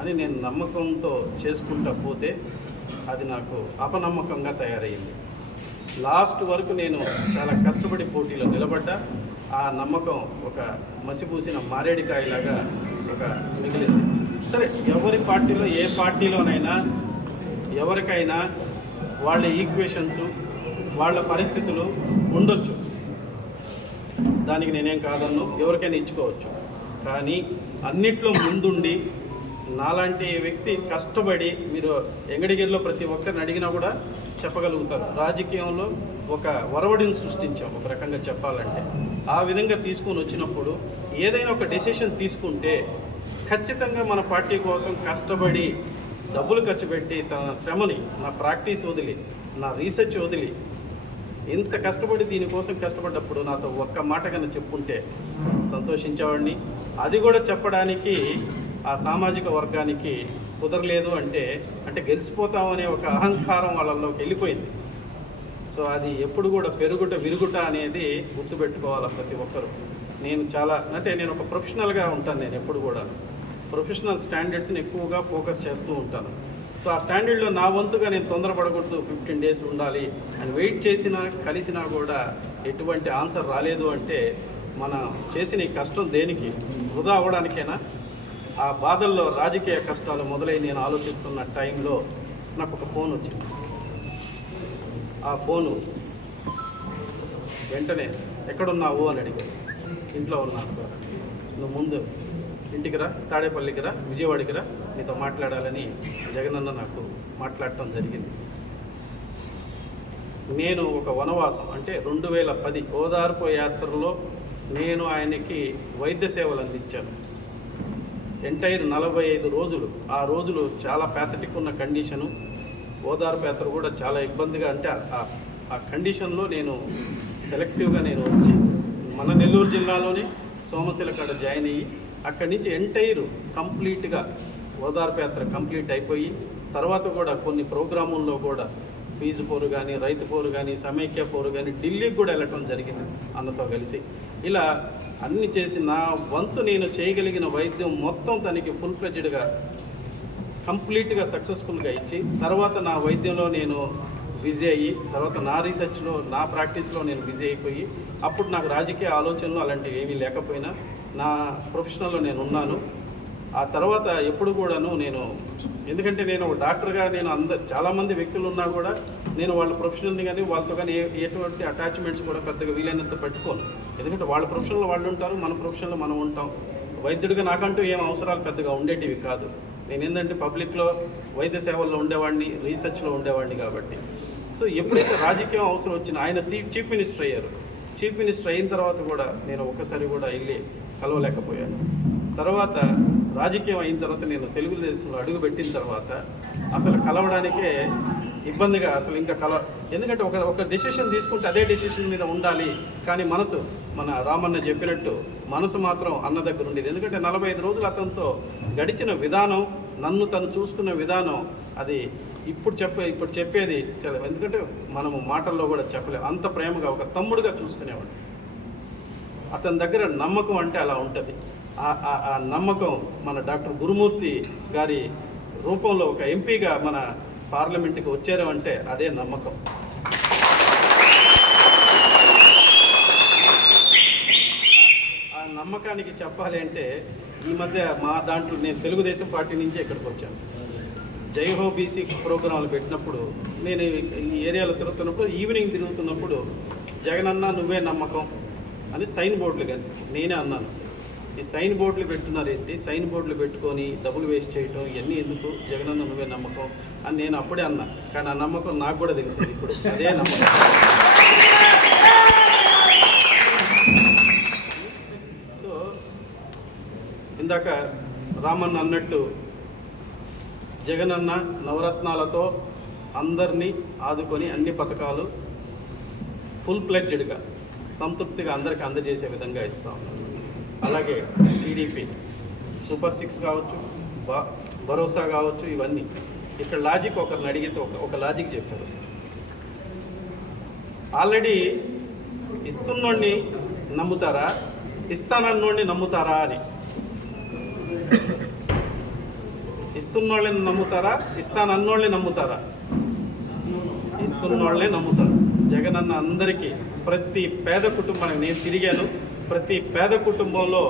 అని నేను నమ్మకంతో చేసుకుంటా పోతే అది నాకు అపనమ్మకంగా తయారయ్యింది. లాస్ట్ వరకు నేను చాలా కష్టపడి పోటీలో నిలబడ్డా. ఆ నమ్మకం ఒక మసిపూసిన మారేడికాయలాగా మిగిలింది. సరే, ఎవరి పార్టీలో ఏ పార్టీలోనైనా ఎవరికైనా వాళ్ళ ఈక్వేషన్స్, వాళ్ళ పరిస్థితులు ఉండొచ్చు. దానికి నేనేం కాదన్ను, ఎవరికైనా ఇచ్చుకోవచ్చు. కానీ అన్నిట్లో ముందుండి నాలాంటి వ్యక్తి కష్టపడి, మీరు వెంకటగిరిలో ప్రతి ఒక్కరిని అడిగినా కూడా చెప్పగలుగుతారు, రాజకీయంలో ఒక ఒరవడిని సృష్టించాం ఒక రకంగా చెప్పాలంటే. ఆ విధంగా తీసుకొని వచ్చినప్పుడు ఏదైనా ఒక డెసిషన్ తీసుకుంటే ఖచ్చితంగా మన పార్టీ కోసం కష్టపడి డబ్బులు ఖర్చు పెట్టి తన శ్రమని, నా ప్రాక్టీస్ వదిలి, నా రీసెర్చ్ వదిలి ఇంత కష్టపడి దీనికోసం కష్టపడ్డప్పుడు నాతో ఒక్క మాట కన్నా చెప్పుంటే సంతోషించేవాడిని. అది కూడా చెప్పడానికి ఆ సామాజిక వర్గానికి కుదరలేదు అంటే గెలిచిపోతామనే ఒక అహంకారం వాళ్ళలోకి వెళ్ళిపోయింది. సో అది ఎప్పుడు కూడా పెరుగుట విరుగుట అనేది గుర్తుపెట్టుకోవాలి ప్రతి ఒక్కరు. నేను నేను ఒక ప్రొఫెషనల్గా ఉంటాను. నేను ఎప్పుడు కూడా ప్రొఫెషనల్ స్టాండర్డ్స్ని ఎక్కువగా ఫోకస్ చేస్తూ ఉంటాను. సో ఆ స్టాండర్డ్లో నా వంతుగా నేను తొందరపడకూడదు. 15 డేస్ ఉండాలి అని వెయిట్ చేసినా కలిసినా కూడా ఎటువంటి ఆన్సర్ రాలేదు అంటే మనం చేసిన ఈ కష్టం దేనికి, వృధా అవ్వడానికైనా? ఆ బాధల్లో రాజకీయ కష్టాలు మొదలై నేను ఆలోచిస్తున్న టైంలో నాకు ఒక ఫోన్ వచ్చింది. ఆ ఫోను వెంటనే ఎక్కడున్నావు అని అడిగాను. ఇంట్లో ఉన్నాను సార్. నువ్వు ముందు ఇంటికి రా, తాడేపల్లికి రా, విజయవాడకి రా, నీతో మాట్లాడాలని జగనన్న నాకు మాట్లాడటం జరిగింది. నేను ఒక వనవాసం 2010 ఓదార్పు యాత్రలో నేను ఆయనకి వైద్య సేవలు అందించాను. ఎంటైర్ 45 రోజులు. ఆ రోజులు చాలా ప్యాథటిక్ ఉన్న కండిషను. ఓదార్పు యాత్ర కూడా చాలా ఇబ్బందిగా, ఆ కండిషన్లో నేను సెలెక్టివ్గా నేను వచ్చి మన నెల్లూరు జిల్లాలోనే సోమశిల కాడ జాయిన్ అయ్యి అక్కడి నుంచి ఎంటైర్ కంప్లీట్గా ఓదార్పు యాత్ర కంప్లీట్ అయిపోయి తర్వాత కూడా కొన్ని ప్రోగ్రాముల్లో కూడా ఫీజు పోరు కానీ, రైతు పోరు కానీ, సమైక్య పోరు కానీ ఢిల్లీకి కూడా వెళ్ళటం జరిగింది అన్నతో కలిసి. ఇలా అన్ని చేసి నా వంతు నేను చేయగలిగిన వైద్యం మొత్తం తనకి ఫుల్ ఫ్లెడ్జ్డ్గా కంప్లీట్గా సక్సెస్ఫుల్గా ఇచ్చి తర్వాత నా వైద్యంలో నేను బిజీ అయ్యి తర్వాత నా రీసెర్చ్లో, నా ప్రాక్టీస్లో నేను బిజీ అయిపోయి అప్పుడు నాకు రాజకీయ ఆలోచనలు అలాంటివి ఏమీ లేకపోయినా నా ప్రొఫెషనల్లో నేను ఉన్నాను. ఆ తర్వాత ఎప్పుడు కూడాను నేను, ఎందుకంటే నేను ఒక డాక్టర్గా నేను చాలామంది వ్యక్తులు ఉన్నా కూడా నేను వాళ్ళ ప్రొఫెషనల్ని కానీ వాళ్ళతో కానీ ఎటువంటి అటాచ్మెంట్స్ కూడా పెద్దగా వీలైనంత పెట్టుకోను. ఎందుకంటే వాళ్ళ ప్రొఫెషన్లో వాళ్ళు ఉంటారు, మన ప్రొఫెషన్లో మనం ఉంటాం. వైద్యుడిగా నాకంటూ ఏం అవసరాలు పెద్దగా ఉండేటివి కాదు. నేను ఏంటంటే పబ్లిక్లో వైద్య సేవల్లో ఉండేవాడిని, రీసెర్చ్లో ఉండేవాడిని కాబట్టి. సో ఎప్పుడైతే రాజకీయం అవసరం వచ్చినా, ఆయన చీఫ్ మినిస్టర్ అయ్యారు. చీఫ్ మినిస్టర్ అయిన తర్వాత కూడా నేను ఒక్కసారి కూడా వెళ్ళి కలవలేకపోయాను. తర్వాత రాజకీయం అయిన తర్వాత నేను తెలుగుదేశంలో అడుగు పెట్టిన తర్వాత అసలు కలవడానికే ఇబ్బందిగా, అసలు ఇంకా ఎందుకంటే ఒక డెసిషన్ తీసుకుంటే అదే డెసిషన్ మీద ఉండాలి. కానీ మనసు, మన రామన్న చెప్పినట్టు మనసు మాత్రం అన్న దగ్గర ఉండేది. ఎందుకంటే 45 రోజులు అతనితో గడిచిన విధానం, నన్ను తను చూసుకున్న విధానం, అది ఇప్పుడు చెప్పేది చాలా. ఎందుకంటే మనము మాటల్లో కూడా చెప్పలేము. అంత ప్రేమగా ఒక తమ్ముడుగా చూసుకునేవాడు. అతని దగ్గర నమ్మకం అంటే అలా ఉంటుంది. ఆ నమ్మకం మన డాక్టర్ గురుమూర్తి గారి రూపంలో ఒక ఎంపీగా మన పార్లమెంట్కి వచ్చారు అంటే అదే నమ్మకం. ఆ నమ్మకానికి చెప్పాలి అంటే ఈ మధ్య మా దాంట్లో నేను తెలుగుదేశం పార్టీ నుంచి ఇక్కడికి వచ్చాను. జైహో బీసీ ప్రోగ్రాంలు పెట్టినప్పుడు నేను ఈ ఏరియాలో తిరుగుతున్నప్పుడు, ఈవినింగ్ తిరుగుతున్నప్పుడు జగనన్న నువ్వే నమ్మకం అని సైన్ బోర్డులు కనిపించి నేనే అన్నాను, ఈ సైన్ బోర్డులు పెట్టున్నారు ఏంటి, సైన్ బోర్డులు పెట్టుకొని డబ్బులు వేస్ట్ చేయటం ఇవన్నీ ఎందుకు, జగనన్న నువ్వే నమ్మకం అని నేను అప్పుడే అన్నా. కానీ ఆ నమ్మకం నాకు కూడా తెలిసింది ఇప్పుడు, అదే నమ్మకం. సో ఇందాక రామన్న అన్నట్టు జగనన్న నవరత్నాలతో అందరినీ ఆదుకొని అన్ని పథకాలు ఫుల్ ప్లెడ్జ్డ్గా సంతృప్తిగా అందరికీ అందజేసే విధంగా ఇస్తాం. అలాగే టీడీపీ సూపర్ 6 కావచ్చు, భరోసా కావచ్చు, ఇవన్నీ ఇక్కడ లాజిక్ ఒకరిని అడిగితే ఒక లాజిక్ చెప్పారు. ఆల్రెడీ ఇస్తున్నోడిని నమ్ముతారా, ఇస్తానన్నోడిని నమ్ముతారా అని. ఇస్తున్నోళ్ళని నమ్ముతారా, ఇస్తానన్నోళ్ళని నమ్ముతారా? ఇస్తున్నోళ్ళనే నమ్ముతారు. జగనన్న అందరికీ, ప్రతి పేద కుటుంబానికి నేను తిరిగాను, ప్రతి పేద కుటుంబంలో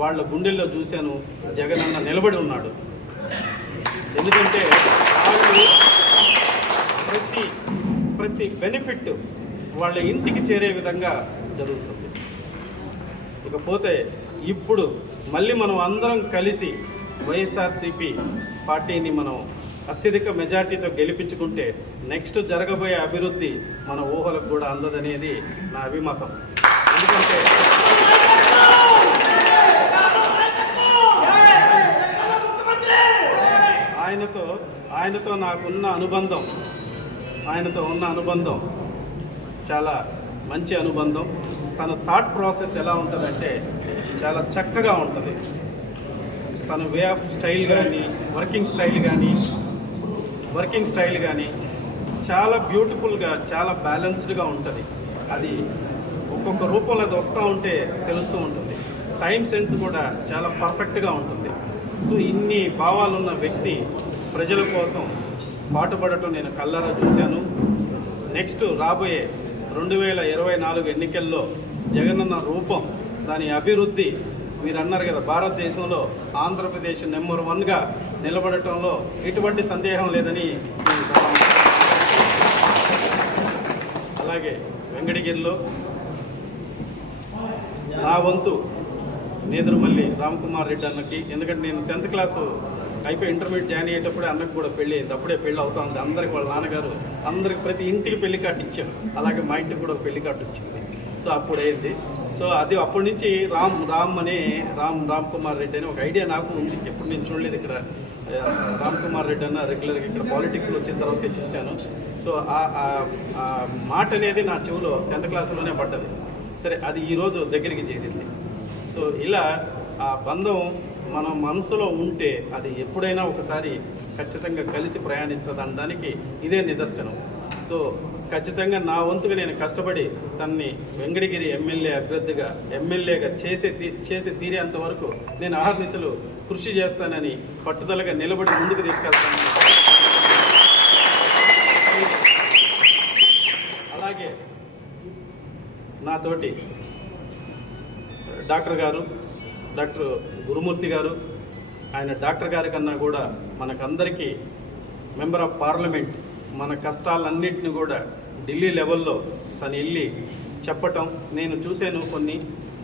వాళ్ళ గుండెల్లో చూశాను జగనన్న నిలబడి ఉన్నాడు. ఎందుకంటే వాళ్ళు ప్రతి బెనిఫిట్ వాళ్ళ ఇంటికి చేరే విధంగా జరుగుతుంది. ఇకపోతే ఇప్పుడు మళ్ళీ మనం అందరం కలిసి వైఎస్ఆర్సీపీ పార్టీని మనం అత్యధిక మెజార్టీతో గెలిపించుకుంటే నెక్స్ట్ జరగబోయే అభివృద్ధి మన ఊహలకు కూడా అందదనేది నా అభిమతం. ఎందుకంటే ఆయనతో నాకున్న అనుబంధం, ఆయనతో ఉన్న అనుబంధం చాలా మంచి అనుబంధం. తన థాట్ ప్రాసెస్ ఎలా ఉంటుందంటే చాలా చక్కగా ఉంటుంది. తన వే ఆఫ్ స్టైల్ కానీ, వర్కింగ్ స్టైల్ కానీ చాలా బ్యూటిఫుల్గా, చాలా బ్యాలెన్స్డ్గా ఉంటుంది. అది ఒక్కొక్క రూపంలో అది వస్తూ ఉంటే తెలుస్తూ ఉంటుంది. టైం సెన్స్ కూడా చాలా పర్ఫెక్ట్గా ఉంటుంది. సో ఇన్ని భావాలున్న వ్యక్తి ప్రజల కోసం పాటుపడటం నేను కళ్ళారా చూశాను. నెక్స్ట్ రాబోయే 2024 ఎన్నికల్లో జగనన్న రూపం, దాని అభివృద్ధి, మీరు అన్నారు కదా భారతదేశంలో ఆంధ్రప్రదేశ్ నెంబర్ 1గా నిలబడటంలో ఎటువంటి సందేహం లేదని. అలాగే వెంకటగిరిలో నా వంతు నేదురుమల్లి రామ్కుమార్ రెడ్డి అన్నకి, ఎందుకంటే నేను 10th క్లాసు అయిపోయి ఇంటర్మీడియట్ జాయిన్ అయ్యేటప్పుడే అన్నకు కూడా పెళ్ళి అయింది. అప్పుడే పెళ్ళి అవుతా ఉంది. అందరికి వాళ్ళ నాన్నగారు అందరికి ప్రతి ఇంటికి పెళ్లి కార్డు ఇచ్చారు. అలాగే మా ఇంటికి కూడా ఒక పెళ్లి కార్డు వచ్చింది. సో అప్పుడు అయింది. సో అది అప్పటి నుంచి రామ్ కుమార్ రెడ్డి అని ఒక ఐడియా నాకు ఉంది. ఎప్పుడు నేను చూడలేదు. ఇక్కడ రామ్ కుమార్ రెడ్డి అన్న రెగ్యులర్గా ఇక్కడ పాలిటిక్స్లో వచ్చిన తర్వాతే చూశాను. సో ఆ మాట అనేది నా చెవిలో 10th క్లాసులోనే పడ్డది. సరే, అది ఈరోజు దగ్గరికి చేరింది. సో ఇలా ఆ బంధం మన మనసులో ఉంటే అది ఎప్పుడైనా ఒకసారి ఖచ్చితంగా కలిసి ప్రయాణిస్తుంది అనడానికి ఇదే నిదర్శనం. సో ఖచ్చితంగా నా వంతుగా నేను కష్టపడి తన్ని వెంకటగిరి ఎమ్మెల్యే అభ్యర్థిగా ఎమ్మెల్యేగా చేసి తీరేంత వరకు నేను అహర్నిశలు కృషి చేస్తానని పట్టుదలగా నిలబడి ముందుకు తీసుకెళ్తానని. అలాగే నాతోటి డాక్టర్ గారు డాక్టర్ గురుమూర్తి గారు, ఆయన డాక్టర్ గారి కన్నా కూడా మనకందరికీ మెంబర్ ఆఫ్ పార్లమెంట్, మన కష్టాలన్నింటినీ కూడా ఢిల్లీ లెవెల్లో తను వెళ్ళి చెప్పటం నేను చూశాను.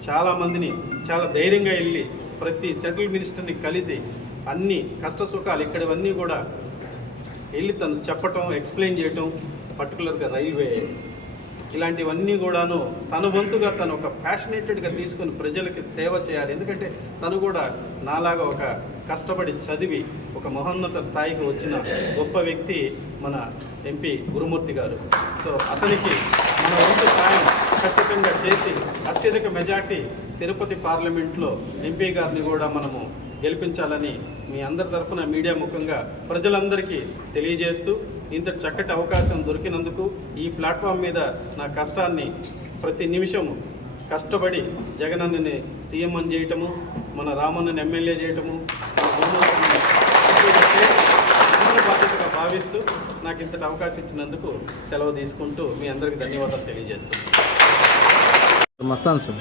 చాలామందిని చాలా ధైర్యంగా వెళ్ళి ప్రతి సెంట్రల్ మినిస్టర్ని కలిసి అన్ని కష్ట సుఖాలు ఇక్కడవన్నీ కూడా వెళ్ళి తను చెప్పటం, ఎక్స్ప్లెయిన్ చేయటం, పర్టికులర్గా రైల్వే ఇలాంటివన్నీ కూడాను తన వంతుగా తను ఒక ప్యాషనేటెడ్గా తీసుకొని ప్రజలకి సేవ చేయాలి. ఎందుకంటే తను కూడా నాలాగా ఒక కష్టపడి చదివి ఒక మహోన్నత స్థాయికి వచ్చిన గొప్ప వ్యక్తి మన ఎంపీ గురుమూర్తి గారు. సో అతనికి మన వంతు సాయం ఖచ్చితంగా చేసి అత్యధిక మెజార్టీ తిరుపతి పార్లమెంట్లో ఎంపీ గారిని కూడా మనము గెలిపించాలని మీ అందరి తరఫున మీడియా ముఖంగా ప్రజలందరికీ తెలియజేస్తూ ఇంత చక్కటి అవకాశం దొరికినందుకు ఈ ప్లాట్ఫామ్ మీద నా కష్టాన్ని ప్రతి నిమిషము కష్టపడి జగనన్నని సీఎం అని చేయటము, మన రామన్నని ఎమ్మెల్యే చేయటము బాధ్యతగా భావిస్తూ నాకు ఇంతటి అవకాశం ఇచ్చినందుకు సెలవు తీసుకుంటూ మీ అందరికీ ధన్యవాదాలు తెలియజేస్తున్నాను. మస్తాన్ సార్,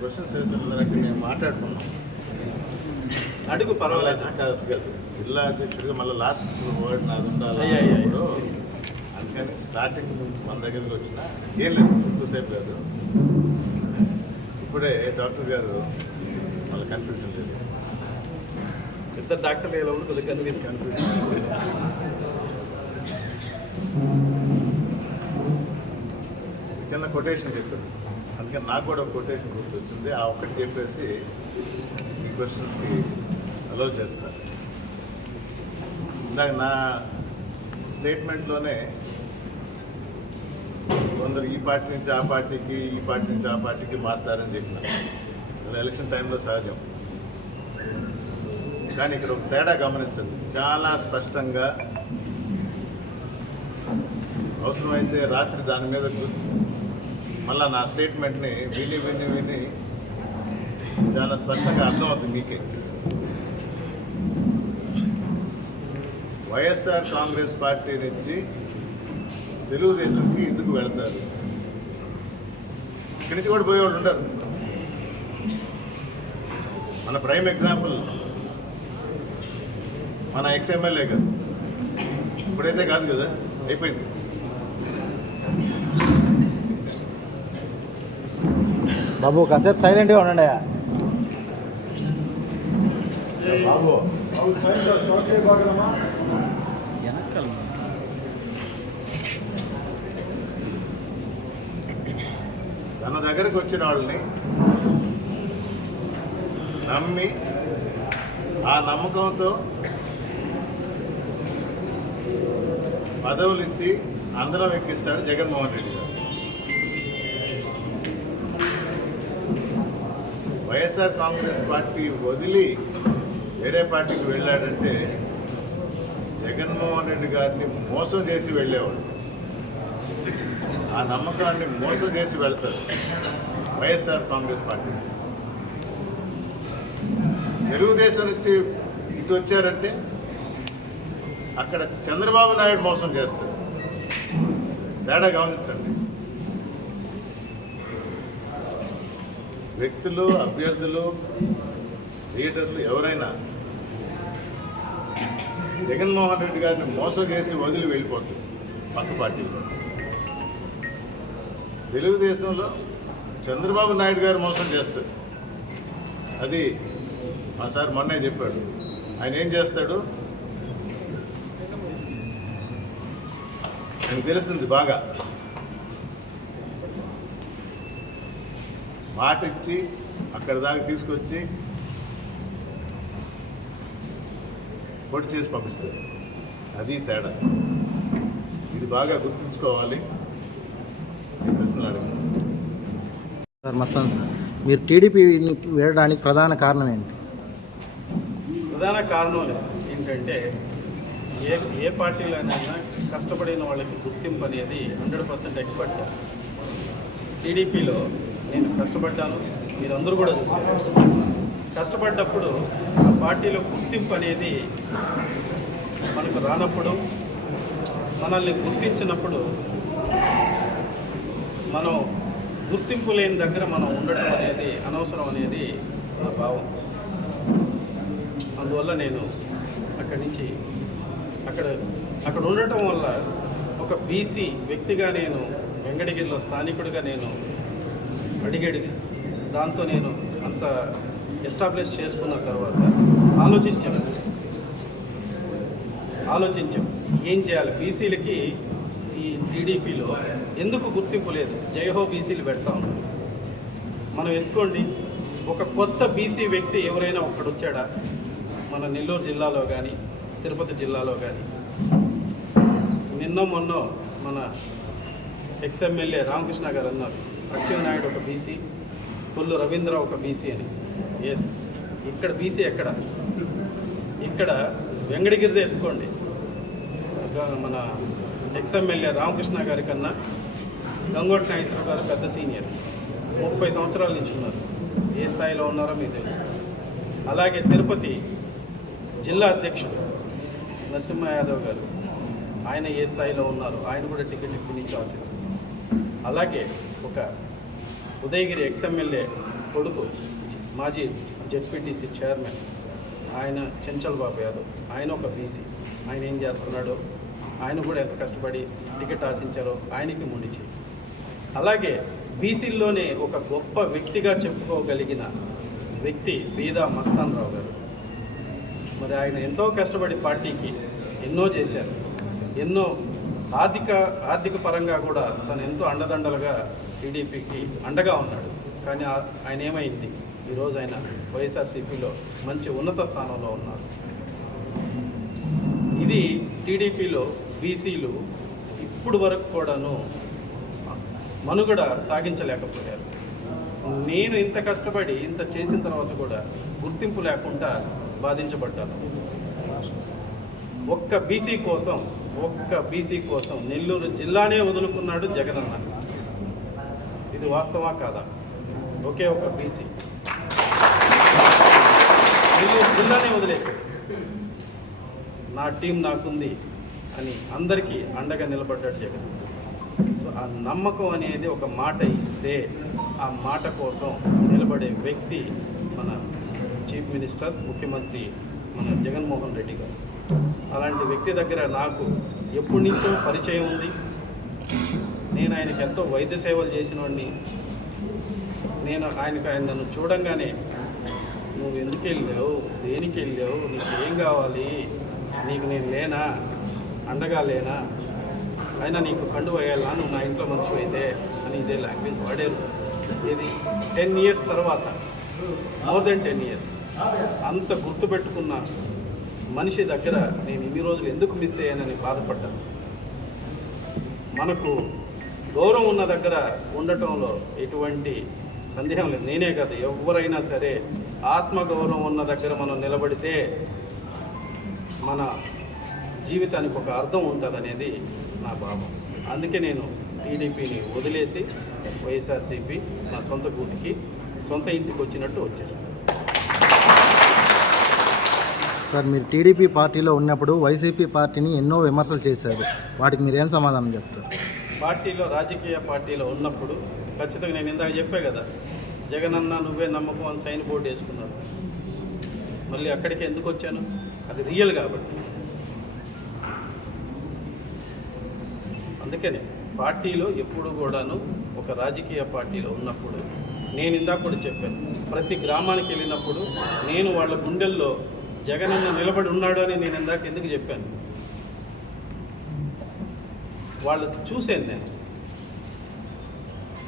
క్వశ్చన్స్ వేసేందుకు నేను మాట్లాడుతున్నాను. అడుగు పర్వాలేదు. జిల్లా అధ్యక్షుడిగా మళ్ళీ లాస్ట్ వర్డ్ నాది ఉండాలి. అందుకని స్టార్టింగ్ మన దగ్గరికి వచ్చిన ఏం లేదు, ఎంతసేపు లేదు. ఇప్పుడే డాక్టర్ గారు మళ్ళీ కన్ఫ్యూజన్ లేదు, ఇద్దరు డాక్టర్లు వెళ్ళినప్పుడు కొద్దిగా కన్ఫ్యూజన్ చిన్న కొటేషన్ చెప్పారు. అందుకని నాకు కూడా ఒక కొటేషన్ గుర్తొచ్చింది. ఆ ఒక్కటి చెప్పేసి ఈ క్వశ్చన్స్కి అలౌ చేస్తారు. ఇందాక నా స్టేట్మెంట్లోనే కొందరు ఈ పార్టీ నుంచి ఆ పార్టీకి, ఈ పార్టీ నుంచి ఆ పార్టీకి మారుతారని చెప్పిన ఎలక్షన్ టైంలో సహజం. కానీ ఇక్కడ ఒక తేడా గమనించండి. చాలా స్పష్టంగా అవసరమైతే రాత్రి దాని మీద మళ్ళా నా స్టేట్మెంట్ని విని చాలా స్పష్టంగా అర్థమవుతుంది మీకే. వైఎస్ఆర్ కాంగ్రెస్ పార్టీ నుంచి తెలుగుదేశంకి ఎందుకు వెళ్తారు? ఇక్కడి నుంచి కూడా పోయేవాళ్ళు ఉండరు. మన ప్రైమ్ ఎగ్జాంపుల్ మన ఎక్స్ఎమ్మెల్యే కదా, ఇప్పుడైతే కాదు కదా, అయిపోయింది. బాబు కాసేపు సైలెంట్గా ఉండండి. బాబు తన దగ్గరకు వచ్చిన వాళ్ళని నమ్మి ఆ నమ్మకంతో పదవులు ఇచ్చి అందరం ఎక్కిస్తాడు జగన్మోహన్ రెడ్డి గారు. వైఎస్ఆర్ కాంగ్రెస్ పార్టీ వదిలి వేరే పార్టీకి వెళ్ళాడంటే జగన్మోహన్ రెడ్డి గారిని మోసం చేసి వెళ్ళేవాడు. ఆ నమ్మకాన్ని మోసం చేసి వెళ్తారు వైఎస్ఆర్ కాంగ్రెస్ పార్టీ. తెలుగుదేశం నుంచి ఇటు వచ్చారంటే అక్కడ చంద్రబాబు నాయుడు మోసం చేస్తారు. తేడా గమనించండి. వ్యక్తులు, అభ్యర్థులు, లీడర్లు ఎవరైనా జగన్మోహన్ రెడ్డి గారిని మోసం చేసి వదిలి వెళ్ళిపోతుంది పక్క పార్టీలో. తెలుగుదేశంలో చంద్రబాబు నాయుడు గారు మోసం చేస్తారు. అది మా సార్ మొన్నే చెప్పాడు. ఆయన ఏం చేస్తాడు ఆయనకు తెలిసింది బాగా. మాట ఇచ్చి అక్కడ దాకా తీసుకొచ్చి పొడి చేసి పంపిస్తారు. అది తేడా. ఇది బాగా గుర్తుంచుకోవాలి. ప్రశ్నలు అడగండి. సార్ మస్తాన్ సార్, మీరు టీడీపీ వెళ్ళడానికి ప్రధాన కారణం ఏంటి? ప్రధాన కారణం ఏంటంటే ఏ పార్టీలోనైనా కష్టపడిన వాళ్ళకి గుర్తింపు అనేది 100% ఎక్స్పెక్ట్ చేస్తారు. టీడీపీలో నేను కష్టపడ్డాను, మీరందరూ కూడా చూశారు. కష్టపడ్డప్పుడు ఆ పార్టీలో గుర్తింపు అనేది మనకు రానప్పుడు, మనల్ని గుర్తించినప్పుడు మనం గుర్తింపు లేని దగ్గర మనం ఉండటం అనేది అనవసరం అనేది నా భావం. అందువల్ల నేను అక్కడి నుంచి అక్కడ ఉండటం వల్ల ఒక బీసీ వ్యక్తిగా నేను వెంకటగిరిలో స్థానికుడిగా నేను అడిగేది. దాంతో నేను అంత ఎస్టాబ్లిష్ చేసుకున్న తర్వాత ఆలోచించాం ఏం చేయాలి. బీసీలకి ఈ టీడీపీలో ఎందుకు గుర్తింపు లేదు, జయహో బీసీలు పెడతా ఉన్నారు. మనం ఎత్తుకోండి, ఒక కొత్త బీసీ వ్యక్తి ఎవరైనా ఒక్కడు వచ్చాడా మన నెల్లూరు జిల్లాలో కానీ తిరుపతి జిల్లాలో కానీ? నిన్న మొన్న మన ఎక్స్ఎమ్మెల్యే రామకృష్ణ గారు అన్నారు, అచ్చెన్నాయుడు ఒక బీసీ, కొల్లు రవీంద్ర ఒక బీసీ అని. ఎస్, ఇక్కడ బీసీ ఎక్కడ? ఇక్కడ వెంకటగిరిదే ఎత్తుకోండి, మన ఎక్స్ఎమ్మెల్యే రామకృష్ణ గారి కన్నా గంగోటి నాగేశ్వరరావు గారు పెద్ద సీనియర్, 30 సంవత్సరాల నుంచి ఉన్నారు. ఏ స్థాయిలో ఉన్నారో మీకు తెలుసు. అలాగే తిరుపతి జిల్లా అధ్యక్షుడు నరసింహ యాదవ్ గారు, ఆయన ఏ స్థాయిలో ఉన్నారు, ఆయన కూడా టికెట్ ఇప్పటి నుంచి ఆశిస్తున్నారు. అలాగే ఒక ఉదయగిరి ఎక్స్ఎమ్మెల్యే కొడుకు, మాజీ జెడ్పీటీసీ చైర్మన్, ఆయన చెంచల్ బాబు యాదవ్, ఆయన ఒక బీసీ. ఆయన ఏం చేస్తున్నాడో, ఆయన కూడా ఎంత కష్టపడి టికెట్ ఆశించారో ఆయనకి ముండిచి. అలాగే బీసీల్లోనే ఒక గొప్ప వ్యక్తిగా చెప్పుకోగలిగిన వ్యక్తి బీదా మస్తాన్ రావు గారు. మరి ఆయన ఎంతో కష్టపడి పార్టీకి ఎన్నో చేశారు, ఎన్నో ఆర్థిక పరంగా కూడా తను ఎంతో అండదండలుగా టీడీపీకి అండగా ఉన్నాడు. కానీ ఆయన ఏమైంది, ఈరోజు ఆయన వైఎస్ఆర్సీపీలో మంచి ఉన్నత స్థానంలో ఉన్నారు. ఇది టీడీపీలో బీసీలు ఇప్పుడు వరకు కూడాను మనుగడ సాగించలేకపోయారు. నేను ఇంత కష్టపడి ఇంత చేసిన తర్వాత కూడా గుర్తింపు లేకుండా బాధించబడ్డాను. ఒక్క బీసీ కోసం నెల్లూరు జిల్లానే వదులుకున్నాడు జగనన్న. ఇది వాస్తవా కాదా? ఒకే ఒక బీసీ నెల్లూరు జిల్లానే వదిలేశాడు. నా టీం నాకుంది అని అందరికీ అండగా నిలబడ్డాడు జగన్. సో ఆ నమ్మకం అనేది ఒక మాట ఇస్తే ఆ మాట కోసం నిలబడే వ్యక్తి మన చీఫ్ మినిస్టర్, ముఖ్యమంత్రి మన జగన్మోహన్ రెడ్డి గారు. అలాంటి వ్యక్తి దగ్గర నాకు ఎప్పటి నుంచో పరిచయం ఉంది. నేను ఆయనకి ఎంతో వైద్య సేవలు చేసిన వాడిని. ఆయన నన్ను చూడంగానే, నువ్వు ఎందుకు వెళ్ళావు, దేనికి వెళ్ళావు, నీకు ఏం కావాలి, నీకు నేను లేనా, అండగా లేనా, అయినా నీకు కండు వేయాలా, నువ్వు నా ఇంట్లో మనిషి అయితే అని ఇదే లాంగ్వేజ్ వాడారు. ఇది 10 years తర్వాత, మోర్ దెన్ 10 years అంత గుర్తుపెట్టుకున్న మనిషి దగ్గర నేను ఇన్ని రోజులు ఎందుకు మిస్ అయ్యానని బాధపడ్డాను. మనకు గౌరవం ఉన్న దగ్గర ఉండటంలో ఎటువంటి సందేహం లేదు. నేనే కాదు, ఎవరైనా సరే ఆత్మగౌరవం ఉన్న దగ్గర మనం నిలబడితే మన జీవితానికి ఒక అర్థం ఉంటుందనేది నా భావం. అందుకే నేను టీడీపీని వదిలేసి వైఎస్ఆర్సీపీ నా సొంత గూటికి, సొంత ఇంటికి వచ్చినట్టు వచ్చేసాను. సార్, మీరు టీడీపీ పార్టీలో ఉన్నప్పుడు వైసీపీ పార్టీని ఎన్నో విమర్శలు చేశారు, వాటికి మీరేం సమాధానం చెప్తారు? రాజకీయ పార్టీలో ఉన్నప్పుడు ఖచ్చితంగా నేను ఇందాక చెప్పే కదా, జగనన్న నువ్వే నమ్మకం అని సైన్ బోర్డు వేసుకున్నాడు. మళ్ళీ అక్కడికి ఎందుకు వచ్చాను? అది రియల్ కాబట్టి. అందుకని పార్టీలో ఎప్పుడు కూడాను, ఒక రాజకీయ పార్టీలో ఉన్నప్పుడు నేను ఇందాక కూడా చెప్పాను, ప్రతి గ్రామానికి వెళ్ళినప్పుడు నేను వాళ్ళ గుండెల్లో జగనన్న నిలబడి ఉన్నాడు అని నేను ఇందాక ఎందుకు చెప్పాను? వాళ్ళు చూశాను నేను.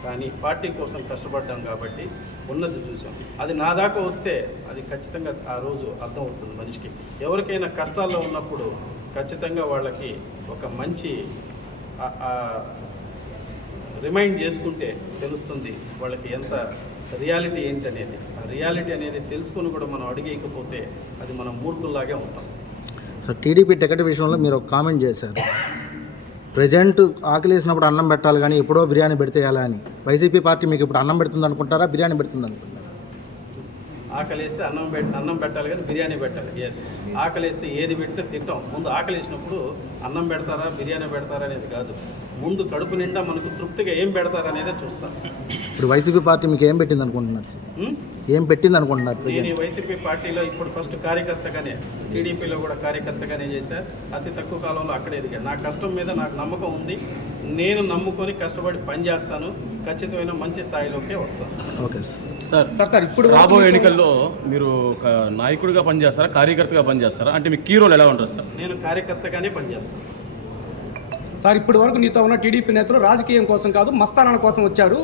కానీ పార్టీ కోసం కష్టపడ్డాం కాబట్టి ఉన్నది చూసాం. అది నా దాకా వస్తే అది ఖచ్చితంగా ఆ రోజు అర్థమవుతుంది మనిషికి. ఎవరికైనా కష్టాల్లో ఉన్నప్పుడు ఖచ్చితంగా వాళ్ళకి ఒక మంచి రిమైండ్ చేసుకుంటే తెలుస్తుంది వాళ్ళకి ఎంత రియాలిటీ ఏంటనేది. ఆ రియాలిటీ అనేది తెలుసుకుని కూడా మనం అడిగేయకపోతే అది మనం మూర్ఖుల్లాగే ఉంటాం. సార్, టీడీపీ టికెట్ విషయంలో మీరు ఒక కామెంట్ చేశారు, ప్రజెంట్ ఆకలేసినప్పుడు అన్నం పెట్టాలి కానీ ఎప్పుడో బిర్యానీ పెడితే ఎలా అని. వైసీపీ పార్టీ మీకు ఇప్పుడు అన్నం పెడుతుంది అనుకుంటారా, బిర్యానీ పెడుతుంది అనుకుంటారా? ఆకలేస్తే అన్నం పెట్టాలి కానీ బిర్యానీ పెట్టాలి. ఎస్, ఆకలేస్తే ఏది పెడితే తింటాం. ముందు ఆకలేసినప్పుడు అన్నం పెడతారా బిర్యానీ పెడతారా అనేది కాదు. ముందు కడుపు నిండా మనకు తృప్తిగా ఏం పెడతారనేదే చూస్తాను. ఇప్పుడు వైసీపీ పార్టీ మీకు ఏం పెట్టింది అనుకుంటున్నారు సార్? ఏం పెట్టింది అనుకుంటున్నారు? నేను ఈ వైసీపీ పార్టీలో ఇప్పుడు ఫస్ట్ కార్యకర్తగానే, టీడీపీలో కూడా కార్యకర్తగానే చేశా. అతి తక్కువ కాలంలో అక్కడే ఎదిగా. నా కష్టం మీద నాకు నమ్మకం ఉంది. నేను నమ్ముకొని కష్టపడి పనిచేస్తాను. ఖచ్చితమైన మంచి స్థాయిలోకే వస్తాను. ఓకే సార్ ఇప్పుడు రాబోయే ఎన్నికల్లో మీరు ఒక నాయకుడిగా పనిచేస్తారా, కార్యకర్తగా పనిచేస్తారా? అంటే మీ కీ రోల్ ఎలా ఉంటుంది సార్? నేను కార్యకర్తగానే పనిచేస్తాను. సార్ ఇప్పటి వరకు నీతో ఉన్న టీడీపీ నేతలు రాజకీయం కోసం కాదు మస్తానాల కోసం వచ్చారు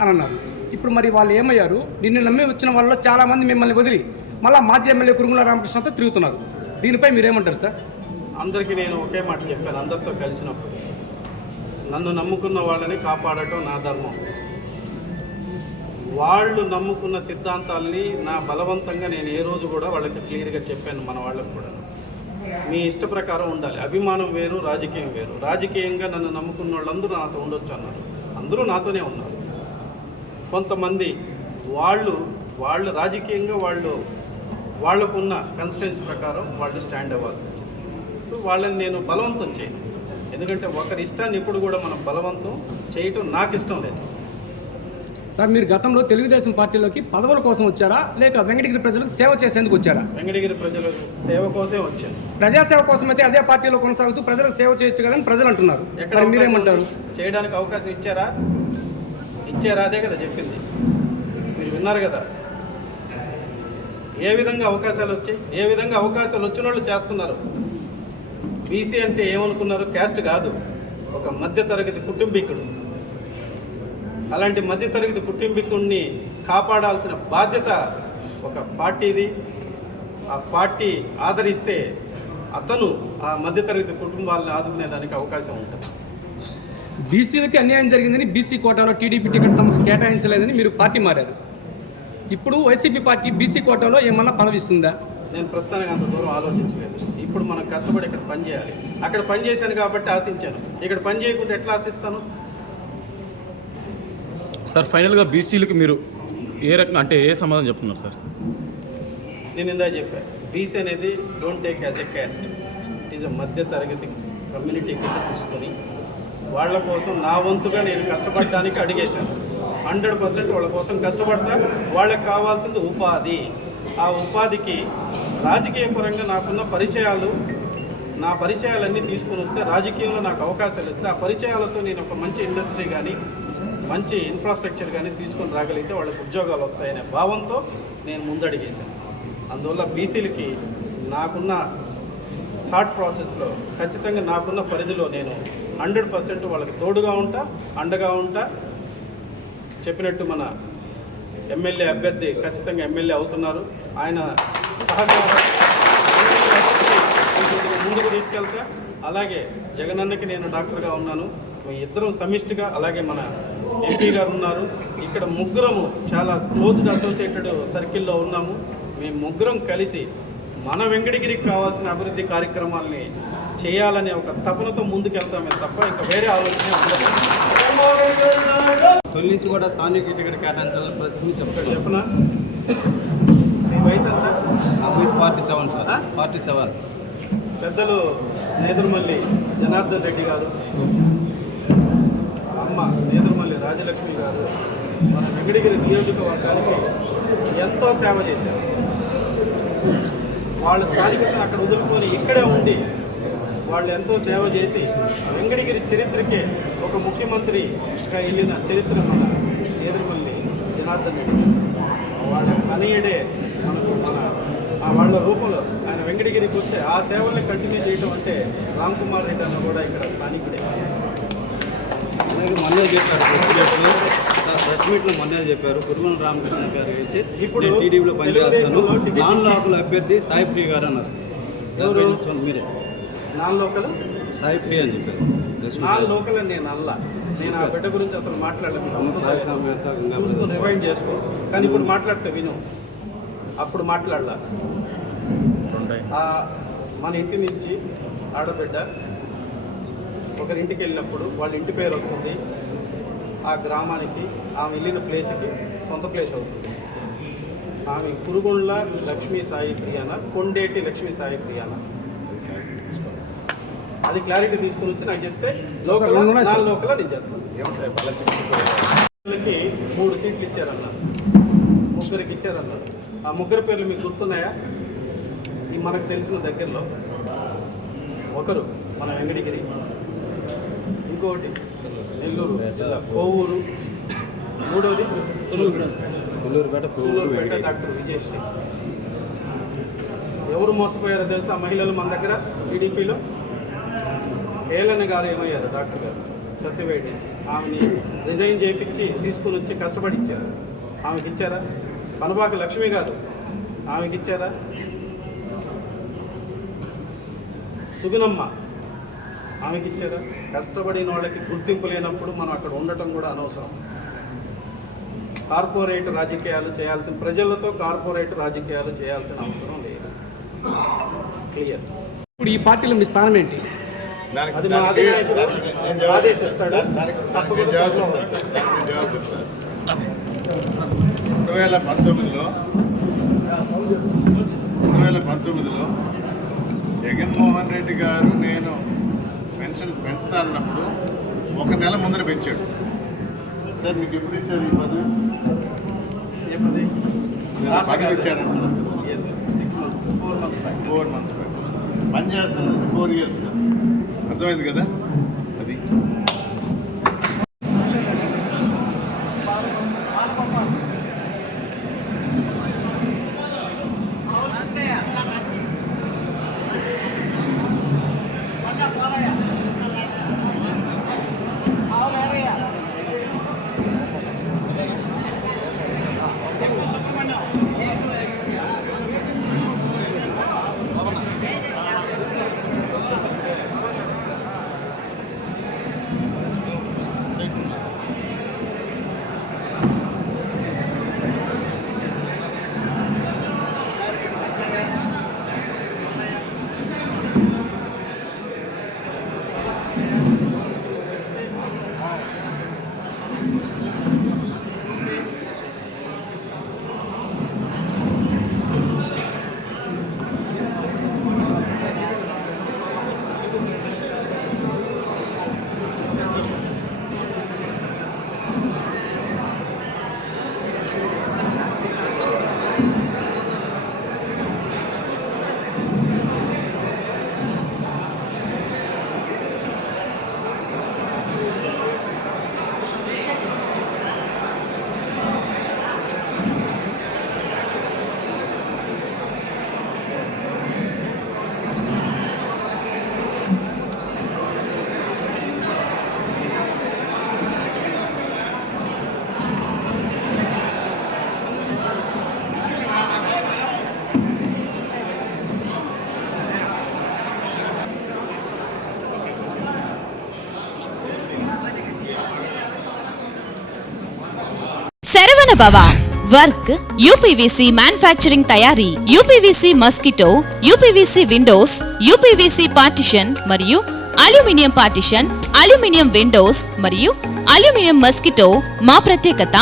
అని అన్నారు. ఇప్పుడు మరి వాళ్ళు ఏమయ్యారు? నిన్ను నమ్మి వచ్చిన వాళ్ళలో చాలామంది మిమ్మల్ని వదిలి మళ్ళీ మాజీ ఎమ్మెల్యే కురుగుల రామకృష్ణతో తిరుగుతున్నారు. దీనిపై మీరేమంటారు సార్? అందరికీ నేను ఒకే మాట చెప్పాను. అందరితో కలిసినప్పుడు నన్ను నమ్ముకున్న వాళ్ళని కాపాడటం నా ధర్మం. వాళ్ళు నమ్ముకున్న సిద్ధాంతాల్ని నా బలవంతంగా నేను ఏ రోజు కూడా వాళ్ళకి క్లియర్గా చెప్పాను. మన వాళ్ళకు కూడా మీ ఇష్ట ప్రకారం ఉండాలి. అభిమానం వేరు, రాజకీయం వేరు. రాజకీయంగా నన్ను నమ్ముకున్న వాళ్ళందరూ నాతో ఉండొచ్చు అన్నారు. అందరూ నాతోనే ఉన్నారు. కొంతమంది వాళ్ళు రాజకీయంగా వాళ్ళకున్న కన్స్టెన్స్ ప్రకారం వాళ్ళు స్టాండ్ అవ్వాల్సి వచ్చింది. సో వాళ్ళని నేను బలవంతం చేయను. ఎందుకంటే ఒకరి ఇష్టాన్ని ఎప్పుడు కూడా మనం బలవంతం చేయటం నాకు ఇష్టం లేదు. సార్ మీరు గతంలో తెలుగుదేశం పార్టీలోకి పదవుల కోసం వచ్చారా, లేక వెంకటగిరి ప్రజలకు సేవ చేసేందుకు వచ్చారా? వెంకటగిరి ప్రజల సేవ కోసమే వచ్చాను. ప్రజాసేవ కోసం అయితే అదే పార్టీలో కొనసాగుతూ ప్రజలకు సేవ చేయొచ్చు కదని ప్రజలు అంటున్నారు. మరి మీరేమంటారు? చేయడానికి అవకాశం ఇచ్చారా? అదే కదా చెప్పింది. మీరు విన్నారు కదా ఏ విధంగా అవకాశాలు వచ్చాయి. ఏ విధంగా అవకాశాలు వచ్చిన వాళ్ళు చేస్తున్నారు. బీసీ అంటే ఏమనుకున్నారు? క్యాస్ట్ కాదు, ఒక మధ్యతరగతి కుటుంబీకుడు. అలాంటి మధ్యతరగతి కుటుంబీకుడిని కాపాడాల్సిన బాధ్యత ఒక పార్టీది. ఆ పార్టీ ఆదరిస్తే అతను ఆ మధ్యతరగతి కుటుంబాలను ఆదుకునేదానికి అవకాశం ఉంటుంది. బీసీలకి అన్యాయం జరిగిందని బీసీ కోటాలో టీడీపీ టికెట్ తమకు కేటాయించలేదని మీరు పార్టీ మారారు. ఇప్పుడు వైసీపీ పార్టీ బీసీ కోటాలో ఏమన్నా పదవిస్తుందా? నేను ప్రస్తుతానికి అంత దూరం ఆలోచించలేదు. ఇప్పుడు మనం కష్టపడి ఇక్కడ పని చేయాలి. అక్కడ పని చేశాను కాబట్టి ఆశించాను. ఇక్కడ పని చేయకుండా ఎట్లా ఆశిస్తాను? సార్ ఫైనల్గా బీసీలకు మీరు ఏ రకంగా అంటే ఏ సమాధానం చెప్తున్నారు సార్? నేను ఇందా చెప్పాను, బీసీ అనేది don't take as a caste. It is a మధ్య తరగతి కమ్యూనిటీ కింద తీసుకొని వాళ్ళ కోసం నా వంతుగా నేను కష్టపడడానికి అడిగేశాను. 100% వాళ్ళ కోసం కష్టపడతా. వాళ్ళకి కావాల్సింది ఉపాధి. ఆ ఉపాధికి రాజకీయ పరంగా నాకున్న నా పరిచయాలన్నీ తీసుకొని వస్తే, రాజకీయంలో నాకు అవకాశాలు ఇస్తే, ఆ పరిచయాలతో నేను ఒక మంచి ఇండస్ట్రీ కానీ మంచి ఇన్ఫ్రాస్ట్రక్చర్ కానీ తీసుకొని రాగలిగితే వాళ్ళకి ఉద్యోగాలు వస్తాయనే భావంతో నేను ముందడిగేశాను. అందువల్ల బీసీలకి నాకున్న థాట్ ప్రాసెస్లో ఖచ్చితంగా నాకున్న పరిధిలో నేను 100% వాళ్ళకి తోడుగా ఉంటా, అండగా ఉంటా. చెప్పినట్టు మన ఎమ్మెల్యే అభ్యర్థి ఖచ్చితంగా ఎమ్మెల్యే అవుతున్నారు. ఆయన సహకారం ముందుకు తీసుకెళ్తా. అలాగే జగనన్నకి నేను డాక్టర్గా ఉన్నాను. ఇద్దరం సమిష్టిగా, అలాగే మన ఎంపీ గారు ఉన్నారు. ఇక్కడ ముగ్గురము చాలా క్లోజ్డ్ అసోసియేటెడ్ సర్కిల్లో ఉన్నాము. మేము ముగ్గురం కలిసి మన వెంకటగిరికి కావాల్సిన అభివృద్ధి కార్యక్రమాల్ని చేయాలనే ఒక తపనతో ముందుకెళ్తామే తప్ప ఇంకా వేరే ఆలోచన ఉండదు. తొలి నుంచి కూడా స్థానిక టికెట్ కేటాయించాలని పరిస్థితి చెప్తాడు. చెప్పనా? మీ వయసు ఎంత? నా వయసు 47 సార్. 47. పెద్దలు నేదురుమల్లి జనార్దన్ రెడ్డి గారు, అమ్మ నేదురుమల్లి రాజలక్ష్మి గారు మన వెంకటగిరి నియోజకవర్గానికి ఎంతో సేవ చేశారు. వాళ్ళ స్థానికతను అక్కడ వదులుకొని ఇక్కడే ఉండి వాళ్ళు ఎంతో సేవ చేసి వెంకటగిరి చరిత్రకే ఒక ముఖ్యమంత్రిగా వెళ్ళిన చరిత్ర మన నేదురుమల్లి జనార్దన్ రెడ్డి. వాళ్ళ అనీయుడే మనకు వాళ్ళ రూపంలో ఆయన వెంకటగిరికి వచ్చే ఆ సేవల్ని కంటిన్యూ చేయడం అంటే రామ్ కుమార్ రెడ్డి అన్న కూడా ఇక్కడ స్థానికుడే. మొన్నే చెప్పారు ప్రెస్ మీట్లో మొన్నే చెప్పారు కురుగుల రామకృష్ణ గారు అయితే ఇప్పుడు టీడీపీలో పనిచేస్తాను. నాన్ లోకల్ అభ్యర్థి సాయి ప్రియ గారు అన్నారు. ఎవరు? మీరే. నాన్ లోకల్ సాయి ప్రియ అని చెప్పారు. నాన్ లోకల్ అని నేను ఆ బిడ్డ గురించి అసలు మాట్లాడలేదు. చూసుకుని రివైండ్ చేసుకో. కానీ ఇప్పుడు మాట్లాడితే విను. అప్పుడు మాట్లాడలా. మన ఇంటి నుంచి ఆడబిడ్డ ఒకరింటికి వెళ్ళినప్పుడు వాళ్ళ ఇంటి పేరు వస్తుంది. ఆ గ్రామానికి ఆమె వెళ్ళిన ప్లేస్కి సొంత ప్లేస్ అవుతుంది. ఆమె కురుగుండ్ల లక్ష్మీ సాయి ప్రియాన, కొండేటి లక్ష్మీ సాయి ప్రియాన. అది క్లారిటీ తీసుకుని వచ్చి నాకు చెప్తే లోకల్ లోకల్ నేను చెప్తాను. ఏమంటాయి వాళ్ళకి? వాళ్ళకి 3 సీట్లు ఇచ్చారన్నారు, 3 ఇచ్చారన్నారు. ఆ 3 పేర్లు మీకు గుర్తున్నాయా? ఈ మనకు తెలిసిన దగ్గరలో ఒకరు మన వెంకటగిరి, ఇంకొకటి నెల్లూరు జిల్లా కోవూరు, మూడవది సులూరుపేట డాక్టర్ విజయశ్రీ. ఎవరు మోసపోయారో తెలుసా? మహిళలు మన దగ్గర టీడీపీలో హేళన గారు ఏమయ్యారు? డాక్టర్ గారు సత్యవేడి నుంచి ఆమెని రిజైన్ చేయించి తీసుకుని వచ్చి కష్టపడి ఇచ్చారు. ఆమెకి ఇచ్చారా? పనబాక లక్ష్మి గారు ఆమెకి ఇచ్చారా? సుగుణమ్మ ఆమెకి ఇచ్చారా? కష్టపడిన వాళ్ళకి గుర్తింపు లేనప్పుడు మనం అక్కడ ఉండటం కూడా అనవసరం. కార్పొరేట్ రాజకీయాలు చేయాల్సిన, ప్రజలతో కార్పొరేట్ రాజకీయాలు చేయాల్సిన అవసరం లేదు. క్లియర్. ఇప్పుడు ఈ పార్టీలో మీ స్థానం ఏంటి? అది మా అధినాయకుడు ఆదేశిస్తాడు. తప్పకుండా జవాబు చెప్తారు. 2019లో జగన్మోహన్ రెడ్డి గారు నేను పెన్షన్ పెంచుతానన్నప్పుడు 1 నెల ముందర పెంచాడు. సార్ మీకు ఎప్పుడు ఇచ్చారు ఈ పదవి? ఏ పదవి? పదవి ఇచ్చారంటున్నారు. 4 months బ్యాక్. పని చేస్తున్నది 4 years. అర్థమైంది కదా? అది శరవణ భవ వర్క్ యూపీవీసీ మ్యానుఫ్యాక్చరింగ్ తయారీ, UPVC mosquito, UPVC Windows, UPVC partition మరియు అల్యూమినియం పార్టిషన్, అల్యూమినియం విండోస్ మరియు అల్యూమినియం మస్కిటో. మా ప్రత్యేకత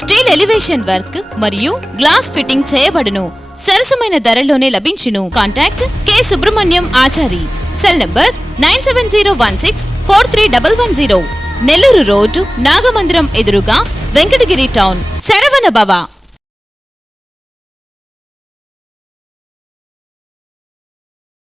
స్టీల్ ఎలివేషన్ వర్క్ మరియు గ్లాస్ ఫిట్టింగ్ చేయబడును. సరసమైన ధరలోనే లభించును. Contact K Subrahmanyam Achari. Cell number 9706431110. Nellore road Nagamandiram ఎదురుగా వెంకటగిరి టౌన్. శరవణ భవ.